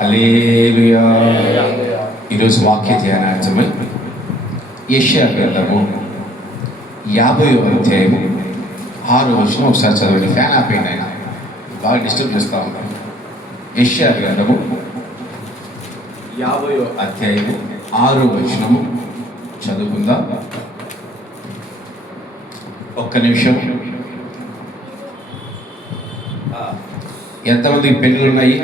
హల్లెలూయా. ఈరోజు వాక్య ధ్యానార్థమై యెషయా గ్రంథము 50వ అధ్యాయము 6వ వచనం ఒకసారి చదవండి. ఫ్యాన్ ఆపేయండి, ఆయన బాగా డిస్టర్బ్ చేస్తూ ఉంటాను. యెషయా గ్రంథము 50వ అధ్యాయము 6వ వచనము చదువుకుందాం. ఒక్క నిమిషం. ఎంతమందికి పెళ్ళిళ్ళు ఉన్నాయి?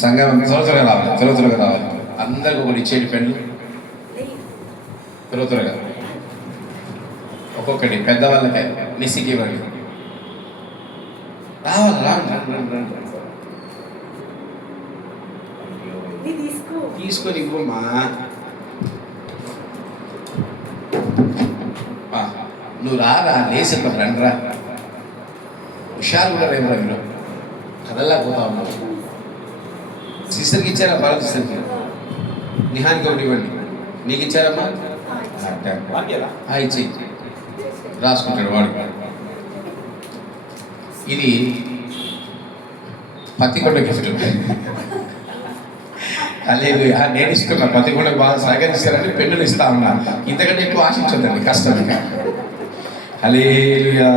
సంఘం త్వరగా రావాలి. అందరికి ఒకటి ఇచ్చేది పెళ్ళి త్వరగా ఒక్కొక్కటి పెద్దవాళ్ళకే నిసికి ఇవ్వండి. రావాలి తీసుకొని ఇవ్వమ్మా. నువ్వు రారా లేచి రండిరా. హుషారు కూడా రేపు మీరు కదల్లా పోతా ఉన్నావు. సిస్టర్కి ఇచ్చారా? భారత సిస్టర్కి, నిహానికి ఒకటి ఇవ్వండి. నీకు ఇచ్చారమ్మా? ఇచ్చి రాసుకుంటాడు వాడు. ఇది పత్తికొండ గిఫ్ట్. హల్లెలూయా. నేను ఇస్తున్నా పత్తికొండకు బాగా సహకరిస్తారని పెన్నులు ఇస్తా ఉన్నా. ఇంతకంటే ఎక్కువ ఆశించదండి, కష్టం. ఇక హల్లెలూయా.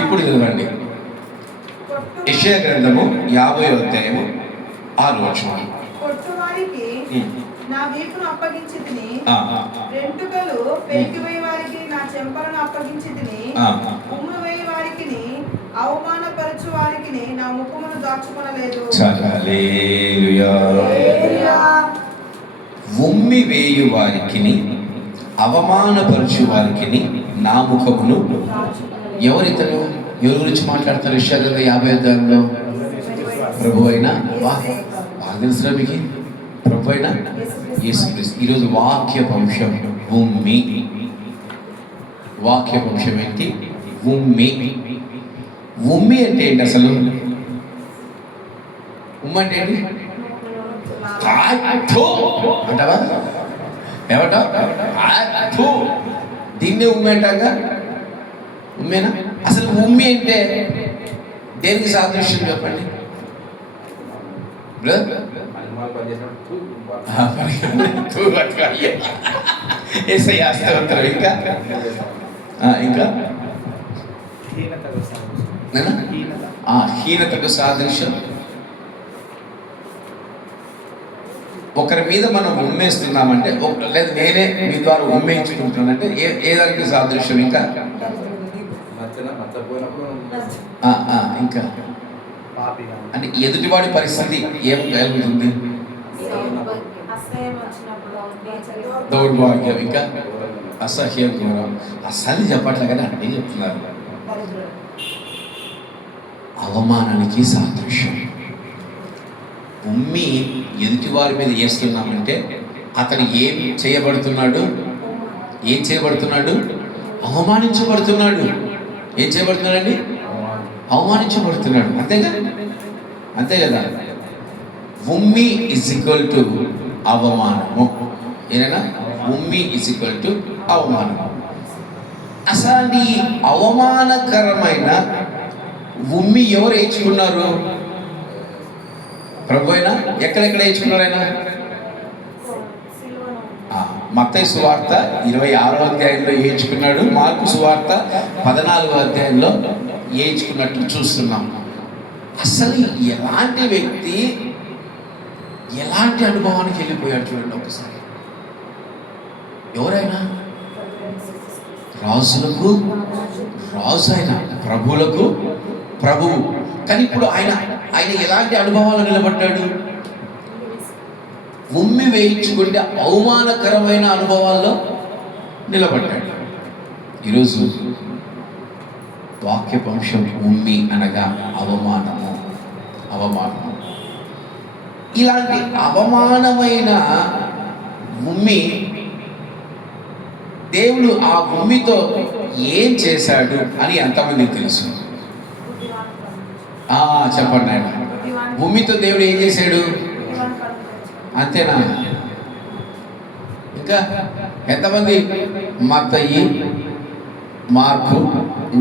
ఇప్పుడు చదవండి యెషయా గ్రంథము 50వ అధ్యాయము 6వ వచనం. కొట్టువారికి నా వీపును అప్పగించితిని, రెంటుకలు పెరికివేయ వారికి నా చెంపలను అప్పగించితిని, ఉమ్ము వేయి వారికి అవమానపరచు వారికి నా ముఖమును దాచుకొనలేదు. హల్లెలూయా. ఉమ్మి వేయు వారికి అవమానపరచు వారికి నా ముఖమును. ఎవరితను? ఎవరి గురించి మాట్లాడతారు? యెషయా 50వ అధ్యాయంలో ప్రభు అయినా బాగా తెలుసురా మీకు? ప్రభు అయినా యేసుక్రీస్తు. ఈరోజు వాక్య వంశం ఉమ్మి. వాక్య వంశం ఏంటి? ఉమ్మి. ఉమ్మి అంటే ఏంటి అసలు? ఉమ్మి అంటే ఏంటి అంటావా? ఏమంటావు? దీన్నే ఉమ్మి అంటాక ఉమ్మేనా? అసలు ఉమ్మి అంటే దేనికి సాదృశ్యం చెప్పండి. ఇంకా హీనతకు సాదృశ్యం. ఒకరి మీద మనం ఉమ్మేస్తున్నామంటే, లేదా నేనే మీ ద్వారా ఉమ్మేయించుకుంటున్నానంటే ఏ దానికి సాదృశ్యం? ఇంకా ఇంకా అంటే ఎదుటివాడి పరిస్థితి ఏం కలుగుతుంది? దౌర్భాగ్యం, ఇంకా అసహ్యం, ఘోరం. అసలు చెప్పట్లే కానీ అన్నీ చెప్తున్నారు. అవమానానికి సాదృశ్యం. ఉమ్మి ఎదుటి వారి మీద వేస్తున్నామంటే అతను ఏం చేయబడుతున్నాడు? అవమానించబడుతున్నాడు. ఏం చేయబడుతున్నాడండి? అవమానించబడుతున్నాడు. అంతే కదా. ఉమ్మి ఈజ్ ఈక్వల్ టు అవమానము. ఏదైనా ఉమ్మి ఈజ్ ఈక్వల్ టు అవమానము. అసలు ఈ అవమానకరమైన ఉమ్మి ఎవరు వేయించుకున్నారు? ప్రభు అయినా ఎక్కడెక్కడ వేయించుకున్నారు? ఆయన మత్తయి సువార్త 26వ అధ్యాయంలో వేయించుకున్నాడు. మార్కు సువార్త 14వ అధ్యాయంలో వేయించుకున్నట్టు చూస్తున్నాం. అసలు ఎలాంటి వ్యక్తి ఎలాంటి అనుభవానికి వెళ్ళిపోయాడు చూడండి ఒకసారి. ఎవరైనా రాజులకు రాజు, అయినా ప్రభువులకు ప్రభువు. కానీ ఇప్పుడు ఆయన ఎలాంటి అనుభవాలు నిలబడ్డాడు? ఉమ్మి వేయించుకుంటే అవమానకరమైన అనుభవాల్లో నిలబడ్డాడు. ఈరోజు వాక్య వంశం ఉమ్మి అనగా అవమానము. ఇలాంటి అవమానమైన ఉమ్మి, దేవుడు ఆ ఉమ్మితో ఏం చేశాడు అని ఎంతమందికి తెలుసు? చెప్పండి. ఆయన ఉమ్మితో దేవుడు ఏం చేశాడు? అంతేనా? ఇంకా ఎంతమంది మత్తయి, మార్కు,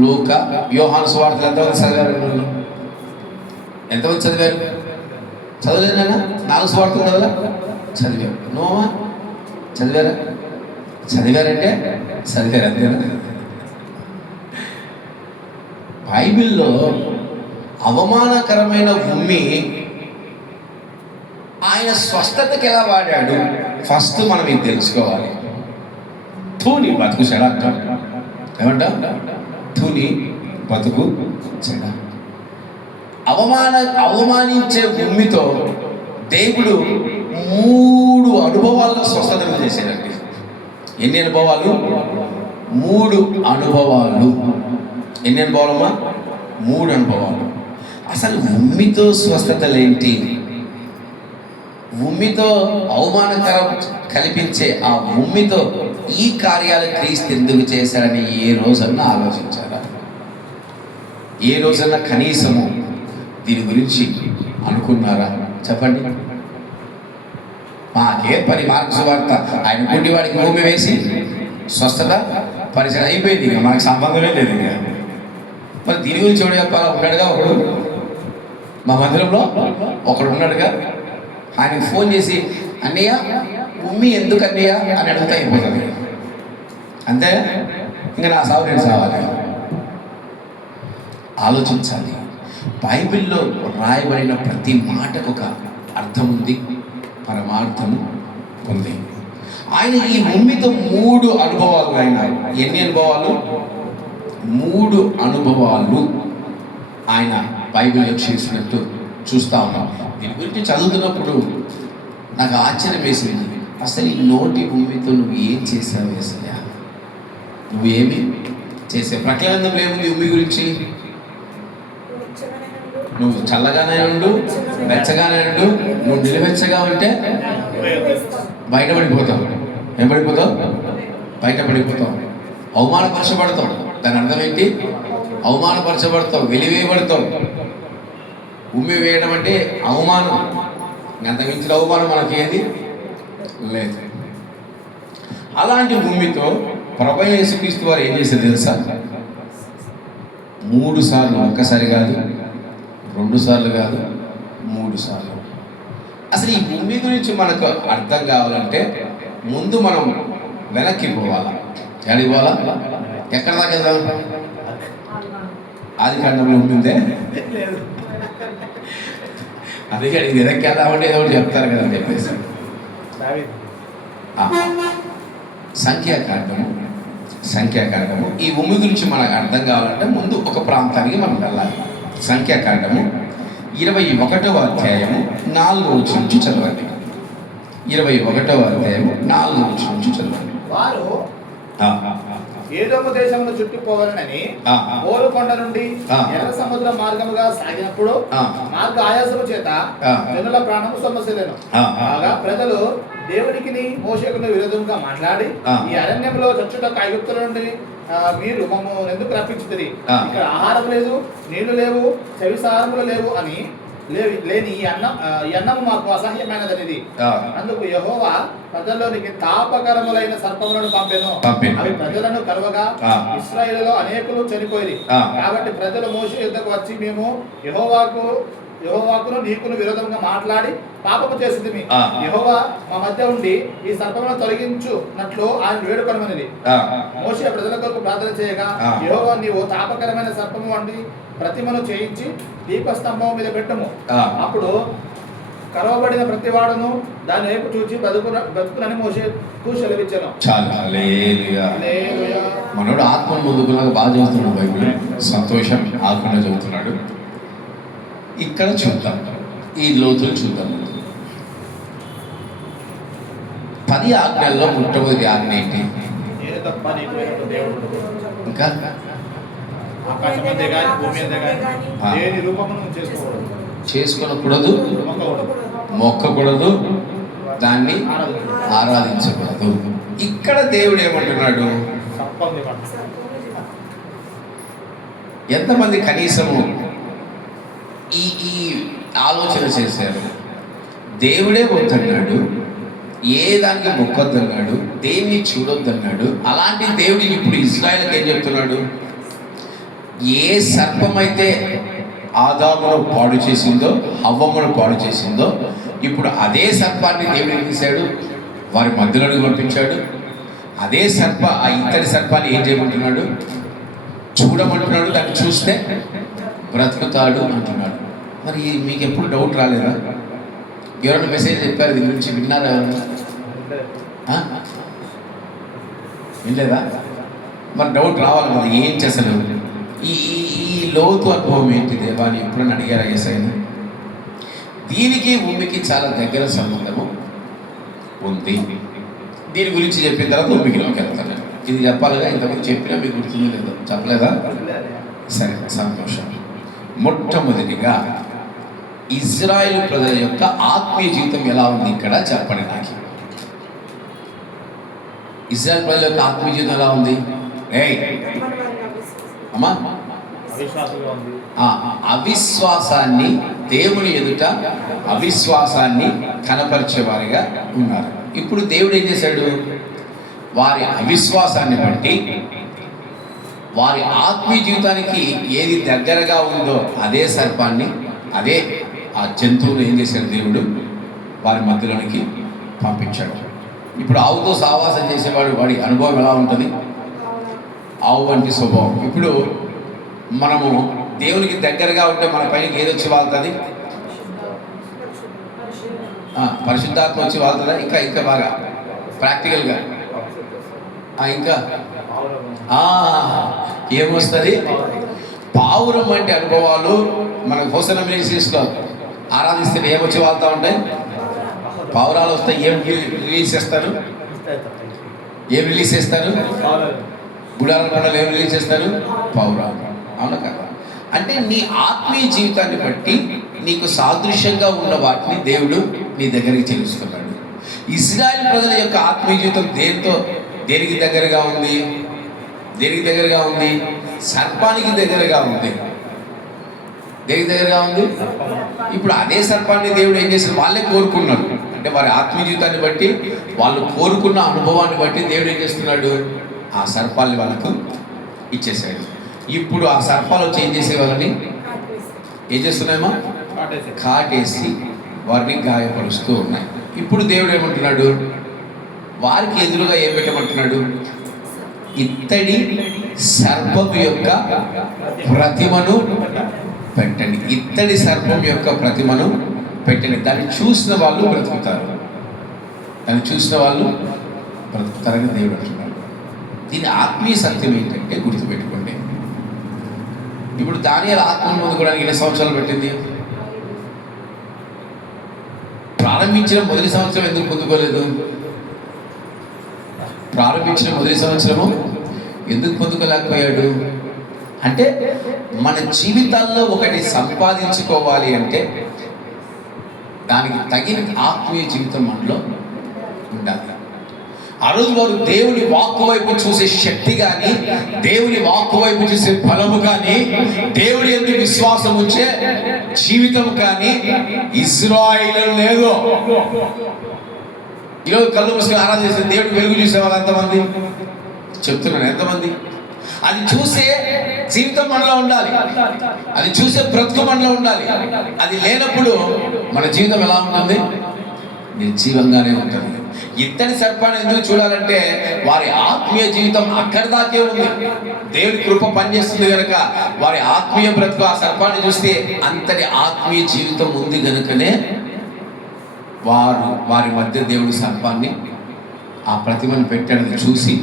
లూకా, యోహాను సువార్తలు ఎంతమంది చదివారు? ఎంతమంది చదివారు? చదవలేదన్నా 4 సువార్తలు కదా చదివారు. నోమా చదివారా? చదివారంటే చదివారు అంతేనా? బైబిల్లో అవమానకరమైన ఉమ్మి ఆయన స్వస్థతకి ఎలా వాడాడు ఫస్ట్ మనం ఇది తెలుసుకోవాలి. తూని బతుకు చెడ అంటాం. ఏమంటాం? తూని బతుకు చెడ. అవమానించే ఉమ్మితో దేవుడు 3 అనుభవాల్లో స్వస్థతలు చేశాడండి. ఎన్ని అనుభవాలు? 3 అనుభవాలు. ఎన్ని అనుభవాలమ్మా? 3 అనుభవాలు. అసలు ఉమ్మితో స్వస్థతలేంటి? ఉమ్మితో అవమానకరం కల్పించే ఆ ఉమ్మితో ఈ కార్యాలు క్రీస్తు ఎందుకు చేశారని ఏ రోజన్నా ఆలోచించారా? ఏ రోజన్నా కనీసము దీని గురించి అనుకున్నారా? చెప్పండి. మాకే పని మార్క్స్ వార్త ఆయన గుడ్డి వాడికి భూమి వేసి స్వస్థత పరిచయం అయిపోయింది. ఇక మనకు సంబంధమే లేదు. ఇక మరి దీని గురించి ఎవడు చెప్పాలా? ఉన్నాడుగా ఒకడు, మా మందిరంలో ఒకడు ఉన్నాడుగా. ఆయనకు ఫోన్ చేసి అన్నయ్య ఉమ్మి ఎందుకు అన్నయ్య అని అడుగుతా అయిపోతుంది. అంతే. ఇంకా నా సాగు నేను సావాలి. ఆలోచించాలి. బైబిల్లో రాయబడిన ప్రతి మాటకు ఒక అర్థం ఉంది, పరమార్థం ఉంది. ఆయన ఈ ఉమ్మితో 3 అనుభవాలు అయినాయి. ఎన్ని అనుభవాలు? 3 అనుభవాలు ఆయన బైబిల్లో చేసినట్టు చూస్తా ఉన్నాం. దీని గురించి చదువుతున్నప్పుడు నాకు ఆశ్చర్యం వేసింది. అసలు ఈ నోటి ఉమ్మితో నువ్వు ఏం చేసావు? అసలు నువ్వేమి చేసావు? ప్రకటనలో ఏముంది ఉమ్మి గురించి? నువ్వు చల్లగానే ఉండు, వెచ్చగానే ఉండు. నువ్వు నిలవెచ్చగా ఉంటే బయటపడిపోతావు. ఏం పడిపోతావు? బయటపడిపోతావు. అవమానపరచబడతావు. దాని అర్థం ఏంటి? అవమానపరచబడతావు, వెలివేయబడతావు. ఉమ్మి వేయడం అంటే అవమానం. అంత మించిన అవమానం మనకి ఏది లేదు. అలాంటి ఉమ్మితో ప్రభువైన యేసుక్రీస్తు వారు ఏం చేశారు తెలుసా? 3 సార్లు, ఒక్కసారి కాదు, 2 సార్లు కాదు, 3 సార్లు. అసలు ఈ ఉమ్మి గురించి మనకు అర్థం కావాలంటే ముందు మనం వెనక్కి పోవాలా. ఎక్కడికి పోవాలా? ఎక్కడ దాకా వెళ్దాం? ఆదికాండంలో ఉంటుందే. అందుకే అడిగింది వెనక్కి వెళ్దామంటే ఏదో ఒకటి చెప్తారు కదా అని చెప్పేసి. సంఖ్యాకాండము ఈ ఉమ్మి గురించి మనకు అర్థం కావాలంటే ముందు ఒక ప్రాంతానికి మనం వెళ్ళాలి. సంఖ్యాకాండము 21వ అధ్యాయము 4వ వచనం నుంచి చదవండి. 21వ అధ్యాయము 4వ వచనం నుంచి చదవండి. వారు ఏదోము దేశమును చుట్టుకోవాలని ఓరు కొండ నుండి ఎర్ర సముద్ర మార్గముగా సాగినప్పుడు మార్గ ఆయాసము చేత జనుల ప్రాణము సమస్యలను కాగా ప్రజలు దేవునికి మోషేకును విరోధంగా మాట్లాడి ఈ అరణ్యంలో చచ్చుటకు ఐగుప్తుల నుండి మీరు మమ్మల్ని ఎందుకు రప్పించుతుంది? ఇక్కడ ఆహారం లేదు, నీళ్లు లేవు, చెవిసారములు లేవు అని లేని ఈ అన్నము మాకు అసహ్యమైనదనేది. అందుకు యెహోవా ప్రజల్లోనికి తాపకరములైన సర్పములను పంపెను. అవి ప్రజలను కరువగా ఇశ్రాయేలులో అనేకులు చనిపోయి. కాబట్టి ప్రజలు మోషే యుద్ధకు వచ్చి మేము యెహోవాకును నీకును విరోధంగా మాట్లాడి పాపము చేసింది. యెహోవా మా మధ్య ఉండి ఈ సర్పములను తొలగించున్నట్లు ఆయన వేడుకొనమనిది. మోషే ప్రజల కొరకు ప్రార్థన చేయగా యెహోవా నీవు తాపకరమైన సర్పము వంటి ప్రతిమను చేయించి దీపస్తంభం మీద పెట్టము. అప్పుడు కరవబడిన ప్రతి వాడును దాని వైపు చూచి బతుకునని మోషేకు సెలవిచ్చాను. మనోడు ఆత్మను ముందుకున్నాక బాగా చదువుతున్నాడు బైబిల్. సంతోషం, ఆత్మను చదువుతున్నాడు. ఇక్కడ చూద్దాం, ఈ లోతులు చూద్దాం. 10 ఆజ్ఞల్లో మొట్టమొదటి ఆజ్ఞ ఏంటి? ఇంకా చేసుకోకూడదు, మొక్కకూడదు, దాన్ని ఆరాధించకూడదు. ఇక్కడ దేవుడు ఏమంటున్నాడు? ఎంతమంది కనీసము ఈ ఆలోచన చేశారు? దేవుడే వద్దన్నాడు, ఏ దానికి మొక్కొద్దన్నాడు, దేన్ని చూడొద్దన్నాడు. అలాంటి దేవుడు ఇప్పుడు ఇజ్రాయెల్కి ఏం చెప్తున్నాడు? ఏ సర్పమైతే ఆదామును పాడు చేసిందో, హవ్వమును పాడు చేసిందో, ఇప్పుడు అదే సర్పాన్ని దేవుడు ఏం చేశాడు? వారి మధ్యలోకి పంపించాడు. అదే ఆ ఇత్తడి సర్పాన్ని ఏం చేయమంటున్నాడు? చూడమంటున్నాడు. దాన్ని చూస్తే బ్రతుకుతాడు అంటున్నాడు. మరి మీకు ఎప్పుడు డౌట్ రాలేదా? ఎవరైనా మెసేజ్ చెప్పారు దీని గురించి? విన్నారా? వినలేదా? మరి డౌట్ రావాలి కదా, ఏంటి అసలు ఈ లోతు అనుభవం ఏంటి దేవా అని ఎప్పుడైనా అడిగారా యేసయ్యని? దీనికి భూమికి చాలా దగ్గర సంబంధము ఉంది. దీని గురించి చెప్పిన తర్వాత భూమికిలోకి వెళ్తాను. ఇది చెప్పాలిగా, ఇంతకుముందు చెప్పినా మీకు గుర్తుందో లేదో? చెప్పలేదా? సరే, సంతోషం. మొట్టమొదటిగా ఇజ్రాయేల్ ప్రజల యొక్క ఆత్మీయ జీవితం ఎలా ఉంది ఇక్కడ చెప్పండి నాకు. ఇజ్రాయేల్ ప్రజల యొక్క ఆత్మీయ జీవితం ఎలా ఉంది? అమ్మా, అవిశ్వాసాన్ని, దేవుని ఎదుట అవిశ్వాసాన్ని కనపరిచేవారిగా ఉన్నారు. ఇప్పుడు దేవుడు ఏం చేశాడు? వారి అవిశ్వాసాన్ని బట్టి వారి ఆత్మీయ జీవితానికి ఏది దగ్గరగా ఉందో అదే సర్పాన్ని, అదే ఆ జంతువును ఏం చేశాడు? దేవుడు వారి మధ్యలోనికి పంపించాడు. ఇప్పుడు ఆవుతో సావాసం చేసేవాడు, వాడి అనుభవం ఎలా ఉంటుంది? ఆవు వంటి స్వభావం. ఇప్పుడు మనము దేవునికి దగ్గరగా ఉంటే మన పైనకి ఏది వచ్చి వాళ్తుంది? పరిశుద్ధాత్మ వచ్చి వాళ్తుందా? ఇంకా బాగా ప్రాక్టికల్గా ఇంకా ఏమొస్తుంది? పావురం వంటి అనుభవాలు మన హోసన మినిస్ట్రీస్లో ఆరాధిస్తే ఏమొచ్చి వాళ్తూ ఉంటాయి? పావురాలు వస్తాయి. ఏం రిలీజ్ చేస్తారు? గుడాల పండుగలు ఏం రిలీజ్ చేస్తారు? పావురాలు. అవునా కదా? అంటే నీ ఆత్మీయ జీవితాన్ని బట్టి నీకు సాదృశ్యంగా ఉన్న వాటిని దేవుడు నీ దగ్గరికి చేరుస్తున్నాడు. ఇశ్రాయేలు ప్రజల యొక్క ఆత్మీయ జీవితం దేనికి దగ్గరగా ఉంది? సర్పానికి దగ్గరగా ఉంది. దేనికి దగ్గరగా ఉంది? ఇప్పుడు అదే సర్పాన్ని దేవుడు ఏం చేశాడు? వాళ్ళే కోరుకున్నారు. అంటే వారి ఆత్మీయ జీవితాన్ని బట్టి, వాళ్ళు కోరుకున్న అనుభవాన్ని బట్టి దేవుడు ఏం చేస్తున్నాడు? ఆ సర్పాల్ని వాళ్ళకు ఇచ్చేసాడు. ఇప్పుడు ఆ సర్పాలు వచ్చి ఏం చేసే వాళ్ళని ఏం చేస్తున్నాయేమో? కాటేసి వారిని గాయపరుస్తూ ఉన్నాయి. ఇప్పుడు దేవుడు ఏమంటున్నాడు? వారికి ఎదురుగా ఏం పెట్టమంటున్నాడు? ఇత్తడి సర్పం యొక్క ప్రతిమను పెట్టండి. ఇత్తడి సర్పం యొక్క ప్రతిమను పెట్టండి. దాన్ని చూసిన వాళ్ళు బ్రతుకుతారు. బ్రతుకుతారని దేవుడు అంటున్నాడు. దీని ఆత్మీయ సత్యం ఏంటంటే గుర్తుపెట్టుకోండి. ఇప్పుడు దానియేలు ఆత్మను పొందుకోవడానికి ఎన్ని సంవత్సరాలు పెట్టింది? ప్రారంభించిన మొదటి సంవత్సరం ఎందుకు పొందుకోలేదు? ప్రారంభించిన మొదటి సంవత్సరము ఎందుకు పొందుకోలేకపోయాడు? అంటే మన జీవితాల్లో ఒకటి సంపాదించుకోవాలి అంటే దానికి తగిన ఆత్మీయ జీవితం మనలో ఉండాలి. ఆ రోజు వారు దేవుని వాక్కు వైపు చూసే శక్తి కానీ, దేవుని వాక్కు వైపు చూసే బలము కానీ, దేవుడి యందు విశ్వాసం ఉంచే జీవితం కానీ ఇశ్రాయేలు లేదు. ఈరోజు కళ్ళు మూసుకొని ఆరాధన చేసే దేవుడు వెలుగు చూసేవాళ్ళు ఎంతమంది? చెప్తున్నాను, ఎంతమంది? అది చూసే జీవితం మనలో ఉండాలి. అది చూసే బ్రతుకు మనలో ఉండాలి. అది లేనప్పుడు మన జీవితం ఎలా ఉంటుంది? నిర్జీవంగానే ఉంటుంది. ఇత్తడి సర్పాన్ని ఎందుకు చూడాలంటే వారి ఆత్మీయ జీవితం అక్కడి దాకే ఉంది. దేవుడి కృప పనిచేస్తుంది కనుక వారి ఆత్మీయ బ్రతుకు ఆ సర్పాన్ని చూస్తే అంతటి ఆత్మీయ జీవితం ఉంది కనుకనే వారి మధ్య దేవుడి సర్పాన్ని, ఆ ప్రతిమను పెట్టాడని చూసి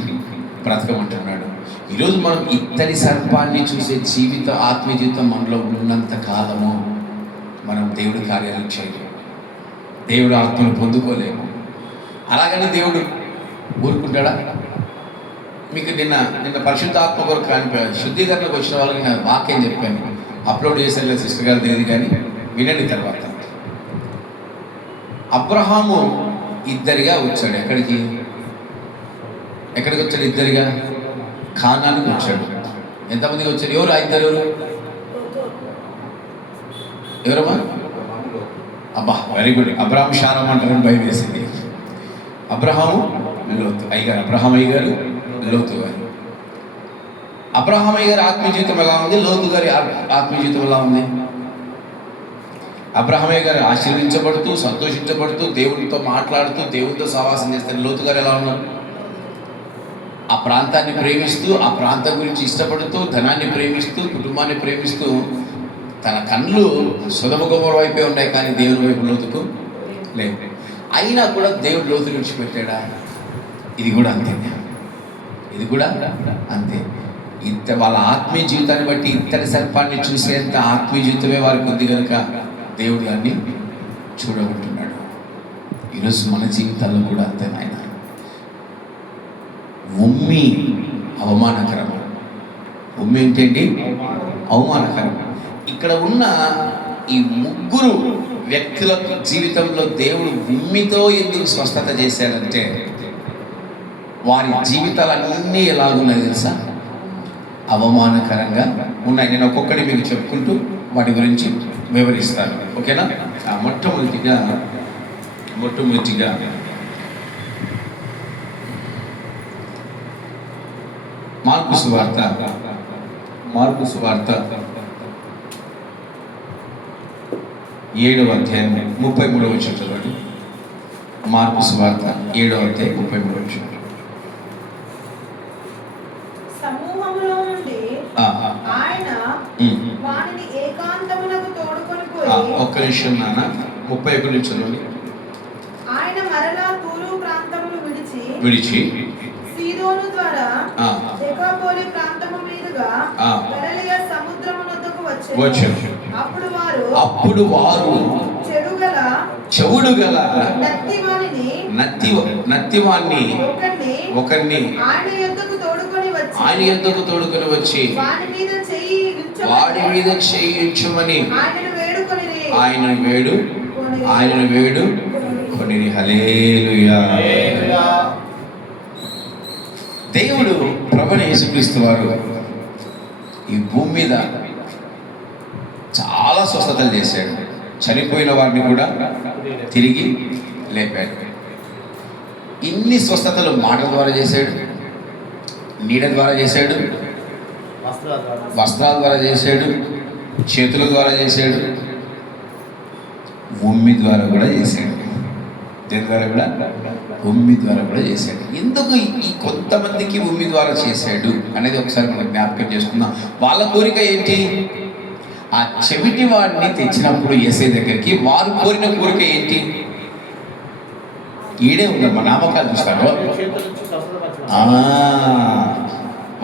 బ్రతకమంటున్నాడు. ఈరోజు మనం ఇత్తడి సర్పాన్ని చూసే ఆత్మీయ జీవితం మనలో ఉన్నంత కాలము మనం దేవుడి కార్యాలు చేయలేము, దేవుడు ఆత్మను పొందుకోలేము. అలాగని దేవుడు ఊరుకుంటాడా? మీకు నిన్న పరిశుద్ధాత్మ కొరకు కానీ శుద్ధీకరణకు వచ్చిన వాళ్ళకి నేను వాక్యం చెప్పాను, అప్లోడ్ చేశాను లేదు సిస్టర్ గారు తెలియదు, కానీ వినండి. తర్వాత అబ్రహాము ఇద్దరిగా వచ్చాడు. ఎక్కడికి వచ్చాడు? ఇద్దరిగా కానానికి వచ్చాడు. ఎంతమందికి వచ్చాడు? ఎవరు ఆ ఇద్దరు? ఎవరమ్మా? అబ్బా, వెరీ గుడ్. అబ్రహాం శారం అంటారని భయం వేసింది. అబ్రహాము లోతు అయ్యగారు, అబ్రహాం అయ్యగారు, లోతు గారు. అబ్రహాం అయ్యగారి ఆత్మీయ జీవితం ఎలా ఉంది? లోతు గారి ఆత్మీయ జీవితం ఎలా ఉంది? అబ్రహామే గారు ఆశీర్వదించబడుతూ సంతోషించబడుతూ దేవునితో మాట్లాడుతూ దేవునితో సహవాసం చేస్తే లోతు గారు ఎలా ఉన్నారు? ఆ ప్రాంతాన్ని ప్రేమిస్తూ, ఆ ప్రాంతం గురించి ఇష్టపడుతూ, ధనాన్ని ప్రేమిస్తూ, కుటుంబాన్ని ప్రేమిస్తూ, తన కళ్ళు సొదొమ గొమొర వైపే ఉన్నాయి, కానీ దేవుని వైపు లోతుకు లేవు. అయినా కూడా దేవుడు లోతు విడిచిపెట్టాడా? ఇది కూడా అంతే, ఇది కూడా అంతే. వాళ్ళ ఆత్మీయ జీవితాన్ని బట్టి ఇత్తడి సర్పాన్ని చూసేంత ఆత్మీయ జీవితమే వారికి ఉంది కనుక దేవుడు దాన్ని చూడగొంటున్నాడు. ఈరోజు మన జీవితాల్లో కూడా అంతే నాయన. ఉమ్మి అవమానకరం. ఉమ్మి ఏంటండి? అవమానకరం. ఇక్కడ ఉన్న ఈ ముగ్గురు వ్యక్తుల జీవితంలో దేవుడు ఉమ్మితో ఎందుకు స్వస్థత చేశాడంటే, వారి జీవితాలన్నీ ఎలాగున్నాయి తెలుసా? అవమానకరంగా ఉన్నాయి. నేను ఒక్కొక్కటి మీకు చెప్పుకుంటూ వాటి గురించి వివరిస్తాను, ఓకేనా? మొట్టమొదటిగా మార్కు సువార్త 7వ అధ్యాయం 33వ వచనం చదవండి. మార్కు సువార్త 7వ అధ్యాయం 33వ వచనం. సమూహములో నుండి ఆయన వానిని ఏకాంతమునకు తోడుకొని పోయి, ఒక్క నిమిషం నాన్న, 31 నుంచి చదవండి. ఆయన మరలా తూరు ప్రాంతమును విడిచి సీదోను ద్వారా దెకాపోలి ప్రాంతము మీదుగా గలిలయ సముద్రమునొద్దకు వచ్చెను. అప్పుడు వారు చెవుడు గల నత్తివాణ్ణి ఒకరిని ఆయన యొద్దకు తోడుకొని వచ్చి వాడి మీద చెయ్యి ఉంచమని ఆయనను వేడుకొనిరి. హల్లెలూయా. దేవుడు ప్రభువైన యేసుక్రీస్తు వారు ఈ భూమి మీద చాలా స్వస్థతలు చేశాడు. చనిపోయిన వారిని కూడా తిరిగి లేపాడు. ఇన్ని స్వస్థతలు మాటల ద్వారా చేశాడు, నీడ ద్వారా చేశాడు, వస్త్రాల ద్వారా చేశాడు, చేతుల ద్వారా చేశాడు, ఉమ్మి ద్వారా కూడా చేశాడు. దేని ద్వారా కూడా? ఉమ్మి ద్వారా కూడా చేశాడు. ఎందుకు ఈ కొంతమందికి ఉమ్మి ద్వారా చేశాడు అనేది ఒకసారి మనం జ్ఞాపకం చేసుకుందాం. వాళ్ళ కోరిక ఏంటి? ఆ చెవిటి వాడిని తెచ్చినప్పుడు యేసయ్య దగ్గరికి వారు కోరిన కోరిక ఏంటి? ఈడే ఉన్నారు, మా నామకాలు చూస్తారు.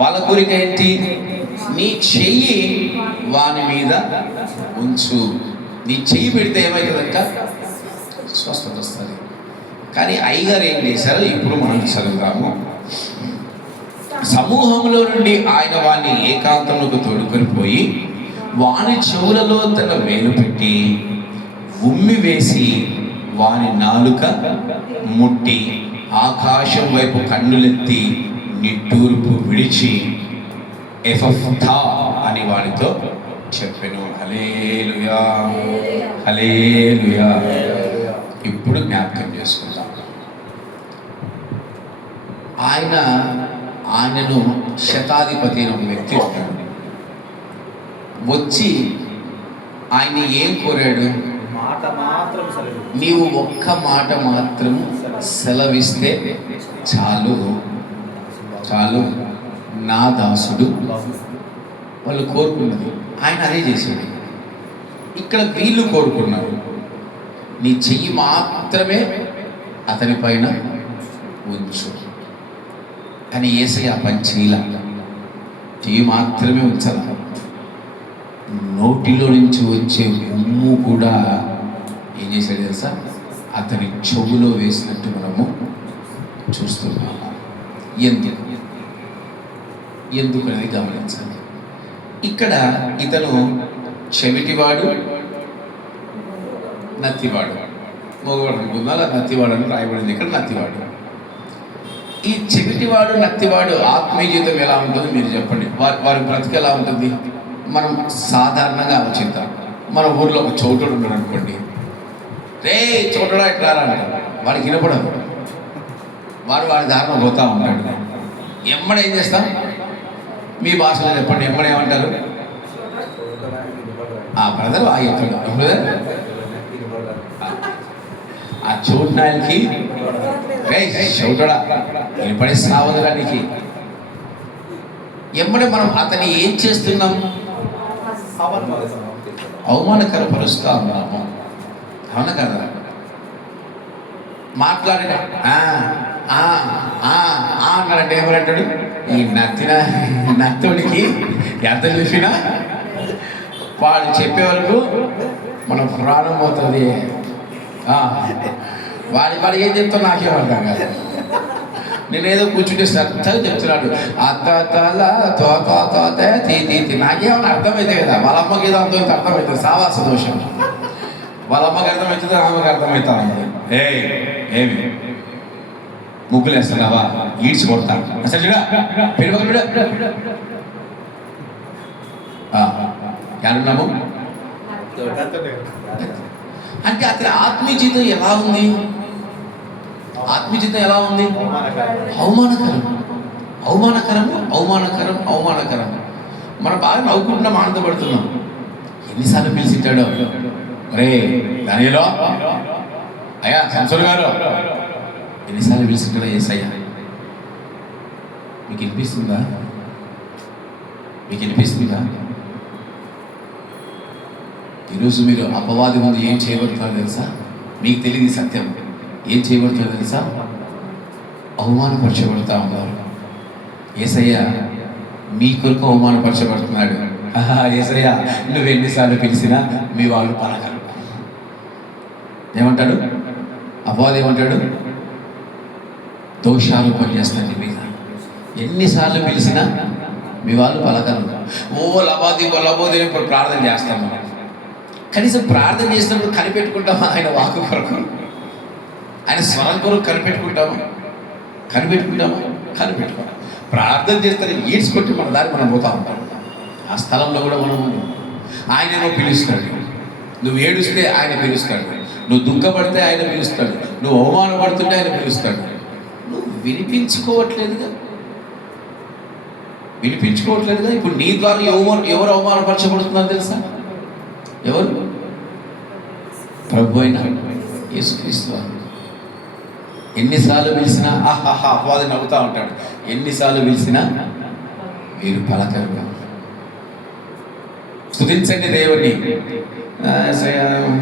వాళ్ళ కోరిక ఏంటి? నీ చెయ్యి వాని మీద ఉంచు. నీ చెయ్యి పెడితే ఏమవుతుందంట? స్వస్థత వస్తుంది. కానీ అయ్యగారు ఏం చేశారో ఇప్పుడు మనం చదువుతాము. సమూహంలో నుండి ఆయన వాడిని ఏకాంతంలోకి తోడుకొని పోయి వాని చెవులలో తన వేలు పెట్టి ఉమ్మి వేసి వాని నాలుక ముట్టి ఆకాశం వైపు కన్నులెత్తి నిట్టూర్పు విడిచి ఎఫఫ్తా అని వానితో చెప్పెను. హల్లెలూయా, హల్లెలూయా. ఇప్పుడు జ్ఞాపకం చేసుకుందాం. ఆయనను శతాధిపతి అయిన ఒక వ్యక్తి ఉంటాడు. వచ్చి ఆయన ఏం కోరాడు? నీవు ఒక్క మాట మాత్రం సెలవిస్తే చాలు చాలు, నా దాసుడు. వాళ్ళు కోరుకున్నది ఆయన అదే చేశాడు. ఇక్కడ వీళ్ళు కోరుకున్నారు, నీ చెయ్యి మాత్రమే అతని పైన ఉంచు. కానీ యేసయ్య ఆ పని చేయలే. చెయ్యి మాత్రమే ఉంచాలి. నోటిలో నుంచి వచ్చే ఉమ్ము కూడా ఏం చేశాడు తెలుసా? అతని చెవులో వేసినట్టు మనము చూస్తున్నాము. ఎందుకు అనేది గమనించాలి. ఇక్కడ ఇతను చెవిటివాడు, నత్తివాడు, మగవాడు అనుకుందా? నత్తివాడు అని రాయబడింది ఇక్కడ. నత్తివాడు. ఈ చెవిటివాడు నత్తివాడు ఆత్మీయ జీవితం ఎలా ఉంటుందో మీరు చెప్పండి. వారి బ్రతుకు ఎలా ఉంటుంది? మనం సాధారణంగా ఆలోచిద్దాం. మన ఊర్లో ఒక చోటుడు ఉన్నాడు అనుకోండి, రే చోటడా ఎట్లా అంటారు. వాడికి వినపడదు, వాడి దారిలో పోతా ఉంటాడు. ఎమ్మడ ఏం చేస్తాం? మీ భాషలో చెప్పండి, ఎమ్మడేమంటారు? బ్రదర్ ఆ ఎక్కడ బ్రదర్ ఆ చూడడానికి చౌటడా పడే సావధానికి ఎమ్మడే మనం అతన్ని ఏం చేస్తున్నాం? అవమానకరపరుస్తా ఉన్నాము. అవునా కదా? మాట్లాడిన అన్నాడంటే ఏమనంటాడు? ఈ నత్తుడికి ఎంత చూసినా వాడు చెప్పే వరకు మన ప్రాణం పోతుంది. వాడు ఏం చెప్తావు నాకేం అర్థం కాదు. నేనేదో కూర్చుంటే శ్రద్ధగా చెప్తున్నాడు, నాకేమన్నా అర్థమైతే కదా. వాళ్ళ అమ్మకి ఏదో అర్థమవుతుంది, సావాస దోషం. వాళ్ళ అమ్మకి అర్థమవుతుంది, ఆమెకి అర్థమవుతా ఉంది. ఏమి ముగ్గులు వేస్తున్నావా? ఈడ్చి కొడతా అసలు ఎక్కడున్నాము అంటే అతని ఆత్మీయ జీవితం ఎలా ఉంది? ఆత్మీయ జీవితం ఎలా ఉంది? అవమానకరం, అవమానకరము, అవమానకరం, అవమానకరం. మనం బాగా నవ్వుకుంటున్నాం, ఆనందపడుతున్నాం. ఎన్నిసార్లు పిలిచిట్టాడో, రే దానిలో అయ్యా సంసోన్ గారు ఎన్నిసార్లు పిలిచిట్టాడో యేసయ్య. మీకు వినిపిస్తుందా? మీకు వినిపిస్తుందా? ఈరోజు మీరు అపవాది ముందు ఏం చేయబడుతున్నారో తెలుసా? మీకు తెలియదు సత్యం. ఏం చేయబడుతుందో తెలుసా? అవమానపరచబడుతూ ఉన్నారు. యేసయ్య మీ కొరకు అవమానపరచబడుతున్నాడు. యేసయ్య నువ్వు ఎన్నిసార్లు పిలిచినా మీ వాళ్ళు పలకరు. ఏమంటాడు అపవాది? ఏమంటాడు? దోషాలు పనిచేస్తాను నీ మీద. ఎన్నిసార్లు పిలిచినా మీ వాళ్ళు పలకరు. లబాది ఇప్పుడు ప్రార్థన చేస్తాము. కనీసం ప్రార్థన చేసినప్పుడు కనిపెట్టుకుంటామా? ఆయన వాకు కొరకు, ఆయన స్వరం కొరకు కనిపెట్టుకుంటామా? కనిపెట్టుకోం. ప్రార్థన చేస్తే ఈడ్చుకొట్టి మన దారి మనం పోతా ఉంటాం. ఆ స్థలంలో కూడా మనం ఆయనేమో పిలుస్తాడు. నువ్వు ఏడుస్తే ఆయన పిలుస్తాడు, నువ్వు దుఃఖపడితే ఆయన పిలుస్తాడు, నువ్వు అవమానపడుతుంటే ఆయన పిలుస్తాడు. నువ్వు వినిపించుకోవట్లేదుగా. ఇప్పుడు నీ ద్వారా ఎవరు అవమానపరచబడుతున్నారు తెలుసా? ఎవరు? ప్రభు అయిన యేసుక్రీస్తు. ఎన్నిసార్లు పిలిచినా అపవాది నవ్వుతూ ఉంటాడు. ఎన్నిసార్లు పిలిచినా మీరు పలకరు. స్తుతించండి దేవుని,